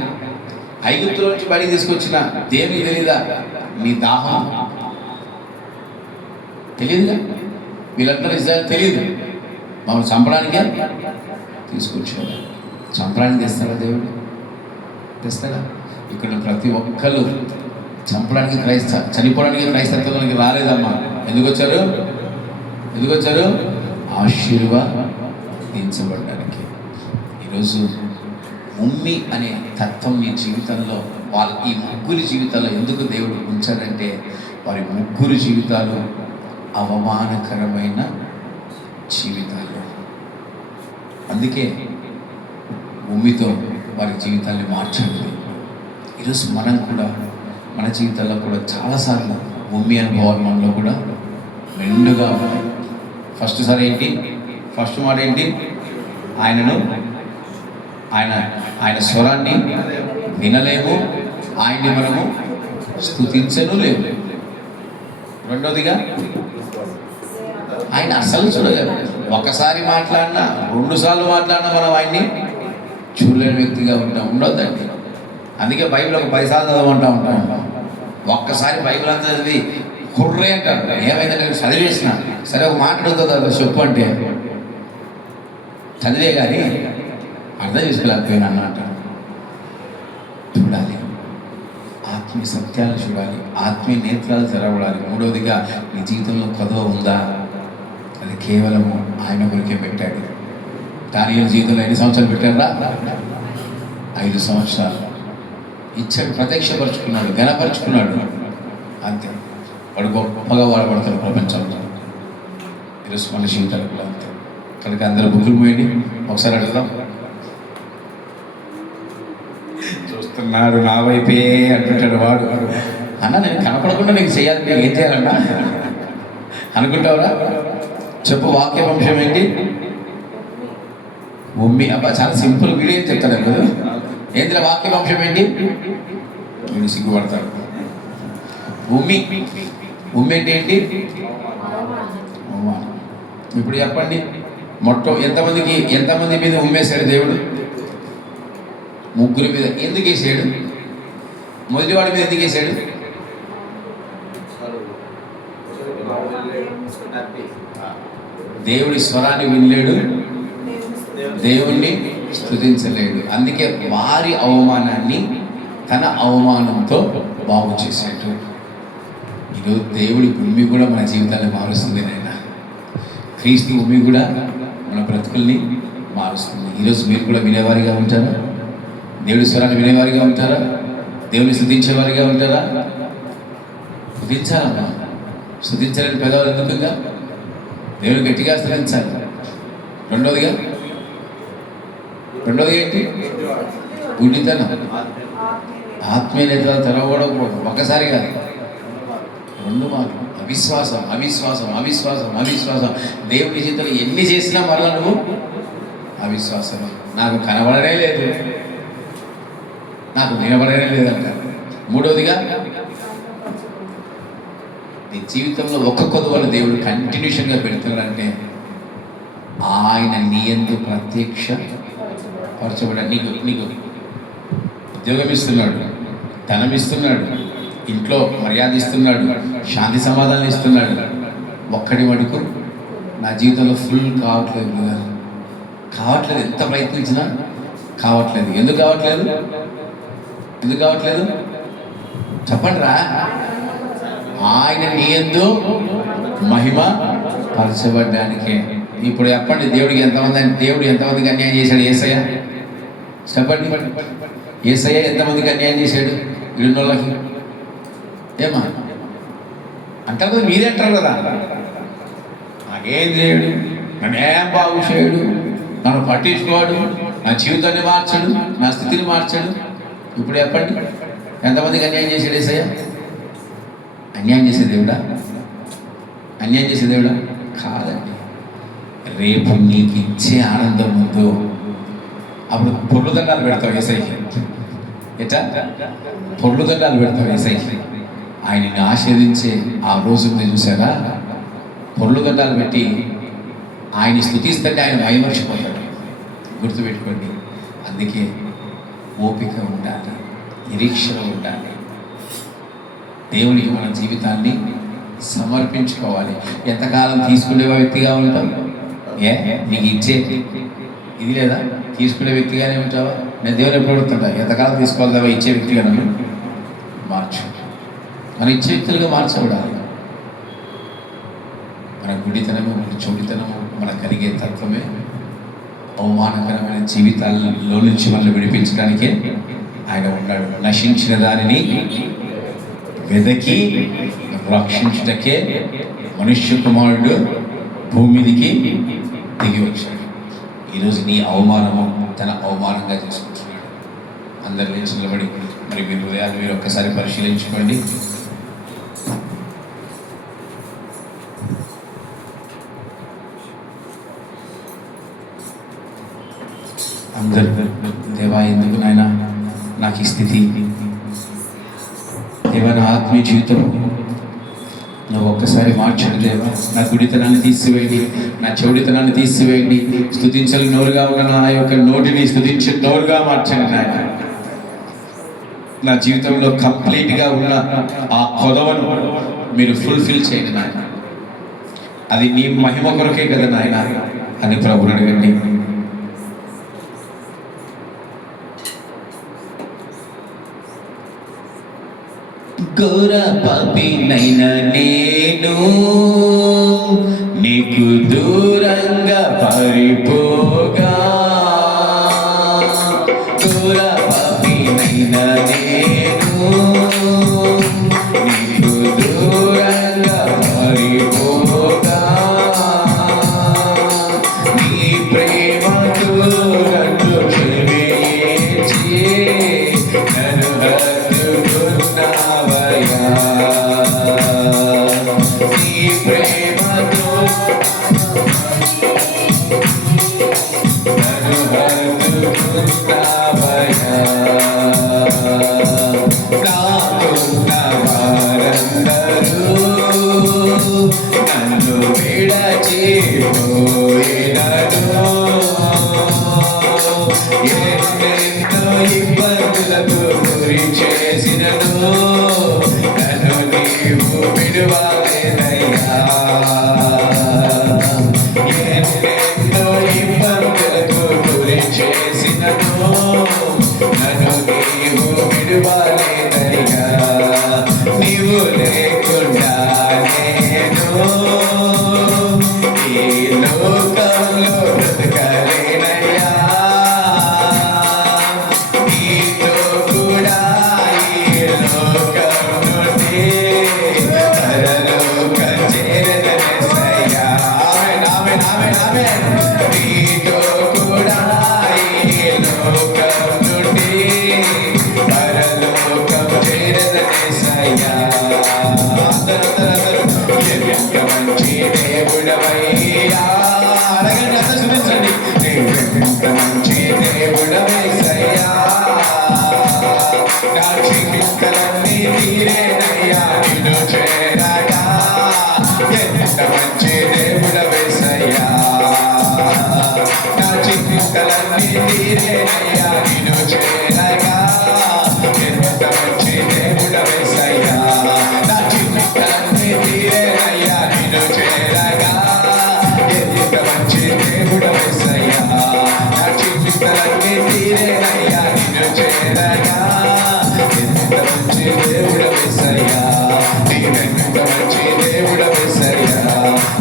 ఐగుప్తుల నుంచి బయటికి తీసుకొచ్చిన దేవునికి తెలియదా నీ దాహం? తెలియదుగా. వీళ్ళందరూ ఇజ్రాయెల్ తెలియదు. మమ్మల్ని చంపడానికే తీసుకొచ్చాడు. చంపడానికి తెస్తాడా దేవుడు? తెస్తాడా? ఇక్కడ ప్రతి ఒక్కరు చంపడానికి చనిపోవడానికి క్రైస్తత్వానికి రాలేదమ్మా. ఎందుకు వచ్చారు? ఆశీర్వదించబడడానికి. ఈరోజు ఉమ్మి అనే తత్వం నీ జీవితంలో ఈ ముగ్గురి జీవితాల్లో ఎందుకు దేవుడు ఉంచాడంటే వారి ముగ్గురు జీవితాలు అవమానకరమైన జీవితాలు. అందుకే ఉమ్మితో వారి జీవితాన్ని మార్చండి. ఈరోజు మనం కూడా మన జీవితాల్లో కూడా చాలాసార్లు ఉమ్మి అనుభవాలు మనలో కూడా మెండుగా ఉంటాయి. ఫస్ట్ మాట ఏంటి? ఆయన స్వరాన్ని వినలేము, ఆయన్ని మనము స్తుతించను లేము. రెండోదిగా ఆయన అసలు చూడలేదు. ఒకసారి మాట్లాడినా 2 సార్లు మాట్లాడినా మనం ఆయన్ని చూడలేని వ్యక్తిగా ఉండొద్దండి. అందుకే బైబిల్ ఒక 10 సార్లు చదవమంటాం. ఒక్కసారి బైబిల్ అంతా చదివి కుర్రే అంటారు. ఏమైందంటే చదివేసిన సరే ఒక మాట అడుగుతుంది చెప్పు అంటే చదివే కానీ అర్థం చేసుకోలేకపోయినా అన్నమాట. చూడాలి, ఆత్మీయ సత్యాలు చూడాలి, ఆత్మీయ నేత్రాలు తెరవడాలి. మూడవదిగా నీ జీవితంలో కొదవ ఉందా? అది కేవలము ఆయన కొరికే పెట్టాడు. దానియేలు జీవితంలో ఎన్ని సంవత్సరాలు పెట్టారా? 5 సంవత్సరాలు ఇచ్చాడు. ప్రత్యక్షపరుచుకున్నాడు, ఘనపరుచుకున్నాడు. అంతే. వాడు గొప్పగా వాడబడతాడు ప్రపంచంలో. ఈరోజు మన జీవితాలు కూడా అంతే. కనుక అందరూ బుక్కులు పోయండి. ఒకసారి అడుగుదాం. చూస్తున్నాడు నా వైపే అంటుంటాడు వాడు. అన్న నేను కనపడకుండా నీకు చేయాలి, నేను ఏం చేయాలన్నా అనుకుంటావురా? చెప్పు, వాక్య వంశం ఏంటి? ఉమ్మి. అబ్బా చాలా సింపుల్. వీడియో ఏం చెప్తాడు కదా. ఏంటిరా వాక్య వంశం ఏంటి? వీడు సిగ్గుపడతాడు. ఉమ్మి అంటే ఏంటి? ఇప్పుడు చెప్పండి, ఎంతమంది మీద ఉమ్మేశాడు దేవుడు? 3 మీద. ఎందుకు వేసాడు? మొదటివాడి మీద ఎందుకు వేసాడు? దేవుడి స్వరాన్ని వినలేడు, దేవుణ్ణి స్తుతించలేడు. అందుకే వారి అవమానాన్ని తన అవమానంతో బాగు చేశాడు. ఈరోజు దేవుడి భూమి కూడా మన జీవితాన్ని మారుస్తుంది నాయన. క్రీస్తు భూమి కూడా మన బ్రతుకుల్ని మారుస్తుంది. ఈరోజు మీరు కూడా వినేవారిగా ఉంటారా? దేవుడి స్వరాన్ని వినేవారిగా ఉంటారా? దేవుని స్తుతించేవారిగా ఉంటారా? స్తుతించాలమ్మా. స్తుతించాలని పెదవులు ఎందుకుగా? దేవుని గట్టిగా స్తుతించాలి. రెండోదిగా ఏంటి? గుడ్డితనం. ఆత్మీయ నేత్రాలు తెరవకూడదు. ఒక్కసారి కాదు, 2 మార్లు. అవిశ్వాసం. దేవుడి జీవితంలో ఎన్ని చేసినా మరలా నువ్వు అవిశ్వాసం. నాకు కనబడనే లేదు, నాకు వినబడనే లేదంట. మూడవదిగా నీ జీవితంలో ఒక్క కొదువలు దేవుడు కంటిన్యూషన్గా పెడుతున్నాడంటే ఆయన నీ యందు ప్రత్యక్ష పరచబడ. నీకు ఉద్యోగం ఇస్తున్నాడు, ధనం ఇస్తున్నాడు, ఇంట్లో మర్యాద ఇస్తున్నాడు, శాంతి సమాధానం ఇస్తున్నాడు. ఒక్కడి మటుకు నా జీవితంలో ఫుల్ కావట్లేదు. ఎంత ప్రయత్నించినా కావట్లేదు. ఎందుకు కావట్లేదు చెప్పండి రా. ఆయన నీ యందు మహిమ పరచబడ్డానికే. ఇప్పుడు చెప్పండి, దేవుడు ఎంతమందికి అన్యాయం చేశాడు? యేసయ్య. చెప్పండి, యేసయ్య ఎంతమందికి అన్యాయం చేశాడు? ఇళ్ళకి ఏమా అంటారు కదా, మీరే అంటారు కదా, నాకేం చేయడు, నన్నేం బాగు చేయడు, నన్ను పట్టించుకోడు, నా జీవితాన్ని మార్చడు, నా స్థితిని మార్చడు. ఇప్పుడు చెప్పండి, ఎంతమందికి అన్యాయం చేశాడు యేసయ్య? అన్యాయం చేసే దేవుడా కాదండి. రేపు నీకు ఇచ్చే ఆనందం ముందు అప్పుడు పొర్లుదండాలు పెడతావు యేసయ్యకి. ఎట్లా పొర్లుదండాలు పెడతావు యేసయ్యకి? ఆయనని ఆశీర్వదించే ఆ రోజు చూసారా? పొర్లుదండాలు పెట్టి ఆయన్ని స్తుతిస్తుంటే ఆయన మైమర్చిపోతాడు. గుర్తుపెట్టుకోండి. అందుకే ఓపిక ఉండాలి, నిరీక్షణ ఉండాలి. దేవునికి మన జీవితాన్ని సమర్పించుకోవాలి. ఎంతకాలం తీసుకునే వ్యక్తిగా ఉంటాం? నీకు ఇచ్చే ఇది లేదా? తీసుకునే వ్యక్తిగానే ఉంటావా? నేను దేవుని ఎప్పుడు అడుగుతుంటా, ఎంతకాలం తీసుకోవాలి ఇచ్చే వ్యక్తిగా నన్ను మార్చు. మన ఇచ్చే వ్యక్తులుగా మార్చబడాలి. మన గుడితనము, మన చోటితనము, మన కలిగే తత్వమే అవమానకరమైన జీవితాలలో నుంచి మనల్ని విడిపించడానికే ఆయన ఉన్నాడు. నశించిన దానిని వెదకి రక్షించుటకే మనుష్య కుమారుడు భూమిదికి దిగి వచ్చాడు. ఈరోజు నీ అవమానము తన అవమానంగా చేసుకుంటున్నాడు. అందరు లేచి నిలబడి మరి మీ హృదయాలు మీరు ఒక్కసారి పరిశీలించుకోండి. అందరు దేవా, ఎందుకు నాయన నాకు ఈ స్థితి? దేవా, నా ఆత్మీయ జీవితం నువ్వు ఒక్కసారి మార్చండి దేవా. నా గుడితనాన్ని తీసివేయండి, నా చెవుడితనాన్ని తీసివేయండి. స్తుతించని నోరుగా ఉన్న నా యొక్క నోటిని స్తుతించే నోరుగా మార్చండి నాయన. నా జీవితంలో కంప్లీట్గా ఉన్న ఆ కొదవను మీరు ఫుల్ఫిల్ చేయండి నాయన. అది నీ మహిమ కొరకే కదా నాయన అని ప్రభుని అడగండి. ఘోర పాపినైనా నేను నీకు దూరంగా పారిపోగా, ఘోర పాపినైనా నేను నీకు దూరంగా పారిపోగా, నీ ప్రేమతో నన్ను క్షమించి నన్ను హత్తుకున్నావయ్యా. నీ ప్రేమతో నన్ను హత్తుకున్నావయ్యా. నాకున్న వారందరూ నన్ను విడచిపోయినను, ఎన్నెన్నో ఇబ్బందులకు గురి చేసినను, నన్ను నీవు విడువలేదయ్యా. ఎన్నెన్నో ఇబ్బందులకు గురి చేసినను, నన్ను నీవు విడువలేదయ్యా. నీవు లేకుండా నేను ఈ లోకంలో బ్రతకలేనయ్యా. నీతో కూడా ఈ లోకం నుండి పరలోకం చేరదనెసయ్యా. ఆమేన్, ఆమేన్, ఆమేన్, ఆమేన్. నీతో కూడా ఈ లోకం నుండి పరలోకం చేరదనెసయ్యా. అందరూ ఎంత మంచి దేవుడవయ్యా. అడగండి, అంతా చూపించండి. ఎంత మంచి దేవుడవయ్యా. నా చిక్కింతలన్నీ తీరేనయ్యా నిన్ను చేరగా. ఎంత మంచి దేవుడవయ్యా. నా చిక్కింతలన్నీ తీరేనయ్యా నిన్ను చేరగా. ఎంత మంచి దేవుడవయ్యా. నా చిక్కింతలన్నీ తీరేనయ్యా నిన్ను చేరగా. ఎంత మంచి దేవుడవయ్యా. నా చిక్కింతలన్నీ తీరేనయ్యా నిన్ను చేరగా. ఎంత మంచి దేవుడవయ్యా. నీవెంత మంచి దేవుడవయ్యా.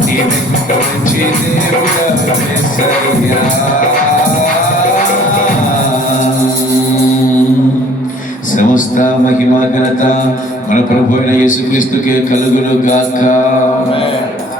నీవెంత మంచి దేవుడవయ్యా. సమస్త మహిమ ఘనత మన ప్రభు అయిన యేసుక్రీస్తుకే కలుగును గాక.